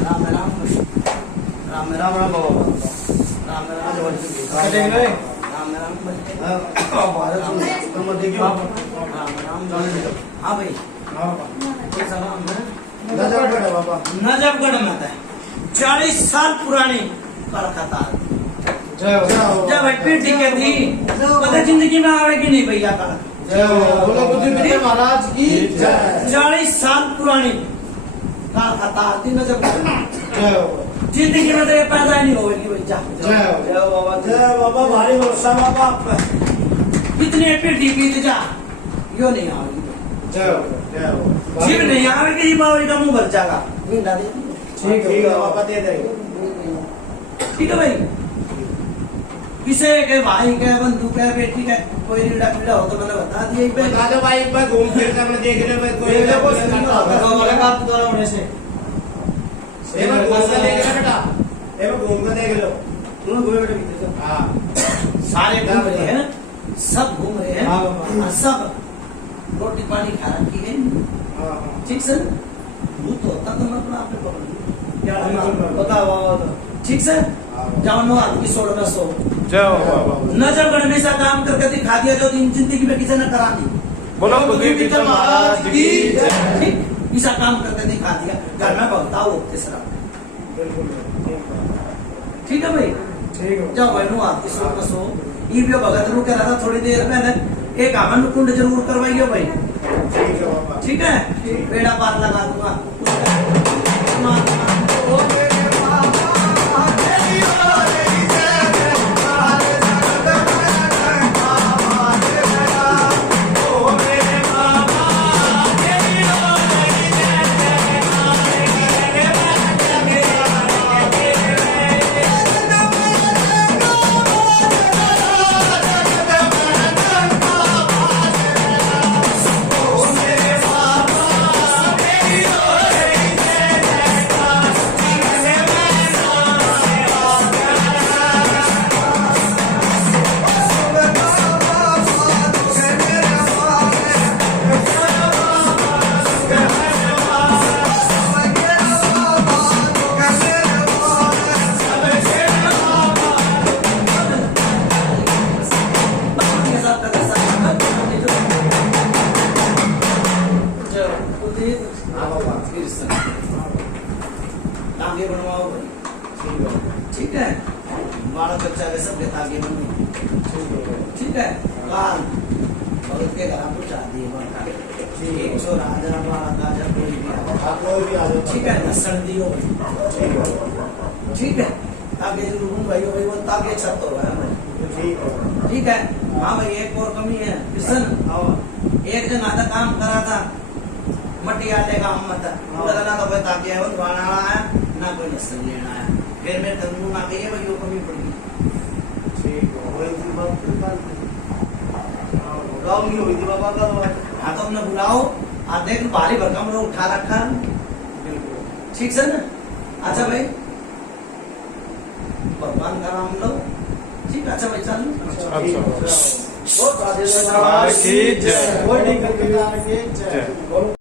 राम राम भाई। राम राम राम बाबा। राम राम कटे गए। राम राम भाई। भारत तुम देखियो। राम राम। हाँ भाई। कैसा नाम है? नजफगढ़ बाबा। नजफगढ़ में था 40 साल पुरानी कलकत्ता। जय हो। जब भाई पीढ़ी के थी पता जिंदगी में आवेगी नहीं भैया का। जय हो। बोलो बुद्धिमित्र महाराज की जय। 40 साल पुरानी कलकत्ता थी नजफगढ़। जय हो। जिंदगी में तो ये पैदा ही नहीं होगी भैया। जय हो। जय बाबा, जय बाबा, भारी भरोसा बाबा आप पे। कितने पीढ़ी बीत जा यो नहीं आवेगी। जय हो। जय हो। जीव नहीं आवेगी बाबा का मुंह भर जाएगा। नींद आ जाएगी। ठीक है बाबा दे देंगे। ठीक है भाई। किसे के भाई के बंधु के बेटी के कोई रीड़ा पीड़ा हो तो मैंने बता दिया। बता दो भाई मैं घूम फिर कर मैं देख ले मैं कोई होने से ये मैं घूम कर देख ले बेटा। ये मैं घूम कर देख लो। तुम घूमे बेटे पीछे से। हां सारे घूम रहे हैं सब घूम रहे हैं और सब रोटी पानी खा रखी है। ठीक से भूत होता तो मैं अपना आप पे पकड़ बताओ। ठीक से जाओ नो आपकी सोड़ में सो। जय हो बाबा। नजफगढ़ में ऐसा काम करके दिखा दिया जो जिंदगी में किसी ने करा नहीं। बोलो बुद्धिमित्र महाराज की जय। ठीक ऐसा काम करके दिखा दिया। घर में भगताओ तीसरा। ठीक है भाई। ठीक है। जाओ भाई नो आपकी सोड़ में सो। ये भी भगत रू कह रहा था थोड़ी देर पहले एक आमन कुंड जरूर करवाइए भाई। ठीक है बाबा। ठीक है बेड़ा पार लगा दूंगा। आगे बनवाओ भाई। ठीक है बालक बच्चा के सब आगे बनो। ठीक है काल भगत के घर आपको चाह दिए एक छोरा जरा बालक का जब कोई भी आप लोग भी आ जाओ। ठीक है नस्ल दियो। ठीक है आगे जो रूम भाई भाई वो ताके छत हो रहा है भाई। ठीक है। ठीक है हाँ भाई एक और कमी है किशन एक जन आधा काम करा था मट्टी आटे का हम मत ना तो कोई ताकि है वो बनाना है ना कोई नस्ल लेना है फिर मेरे तंदू ना गई है भाई वो कमी पड़ गई। ठीक है। वही थी बात फिर बात गाँव की हुई थी बाबा का। हाँ तो हमने बुलाओ आ देख भारी भरकम लोग उठा रखा है। बिल्कुल। ठीक से ना अच्छा भाई भगवान का नाम लो। ठीक है अच्छा भाई चलो। अच्छा। बहुत राधे की जय। कोई दिक्कत नहीं। जय। बोलो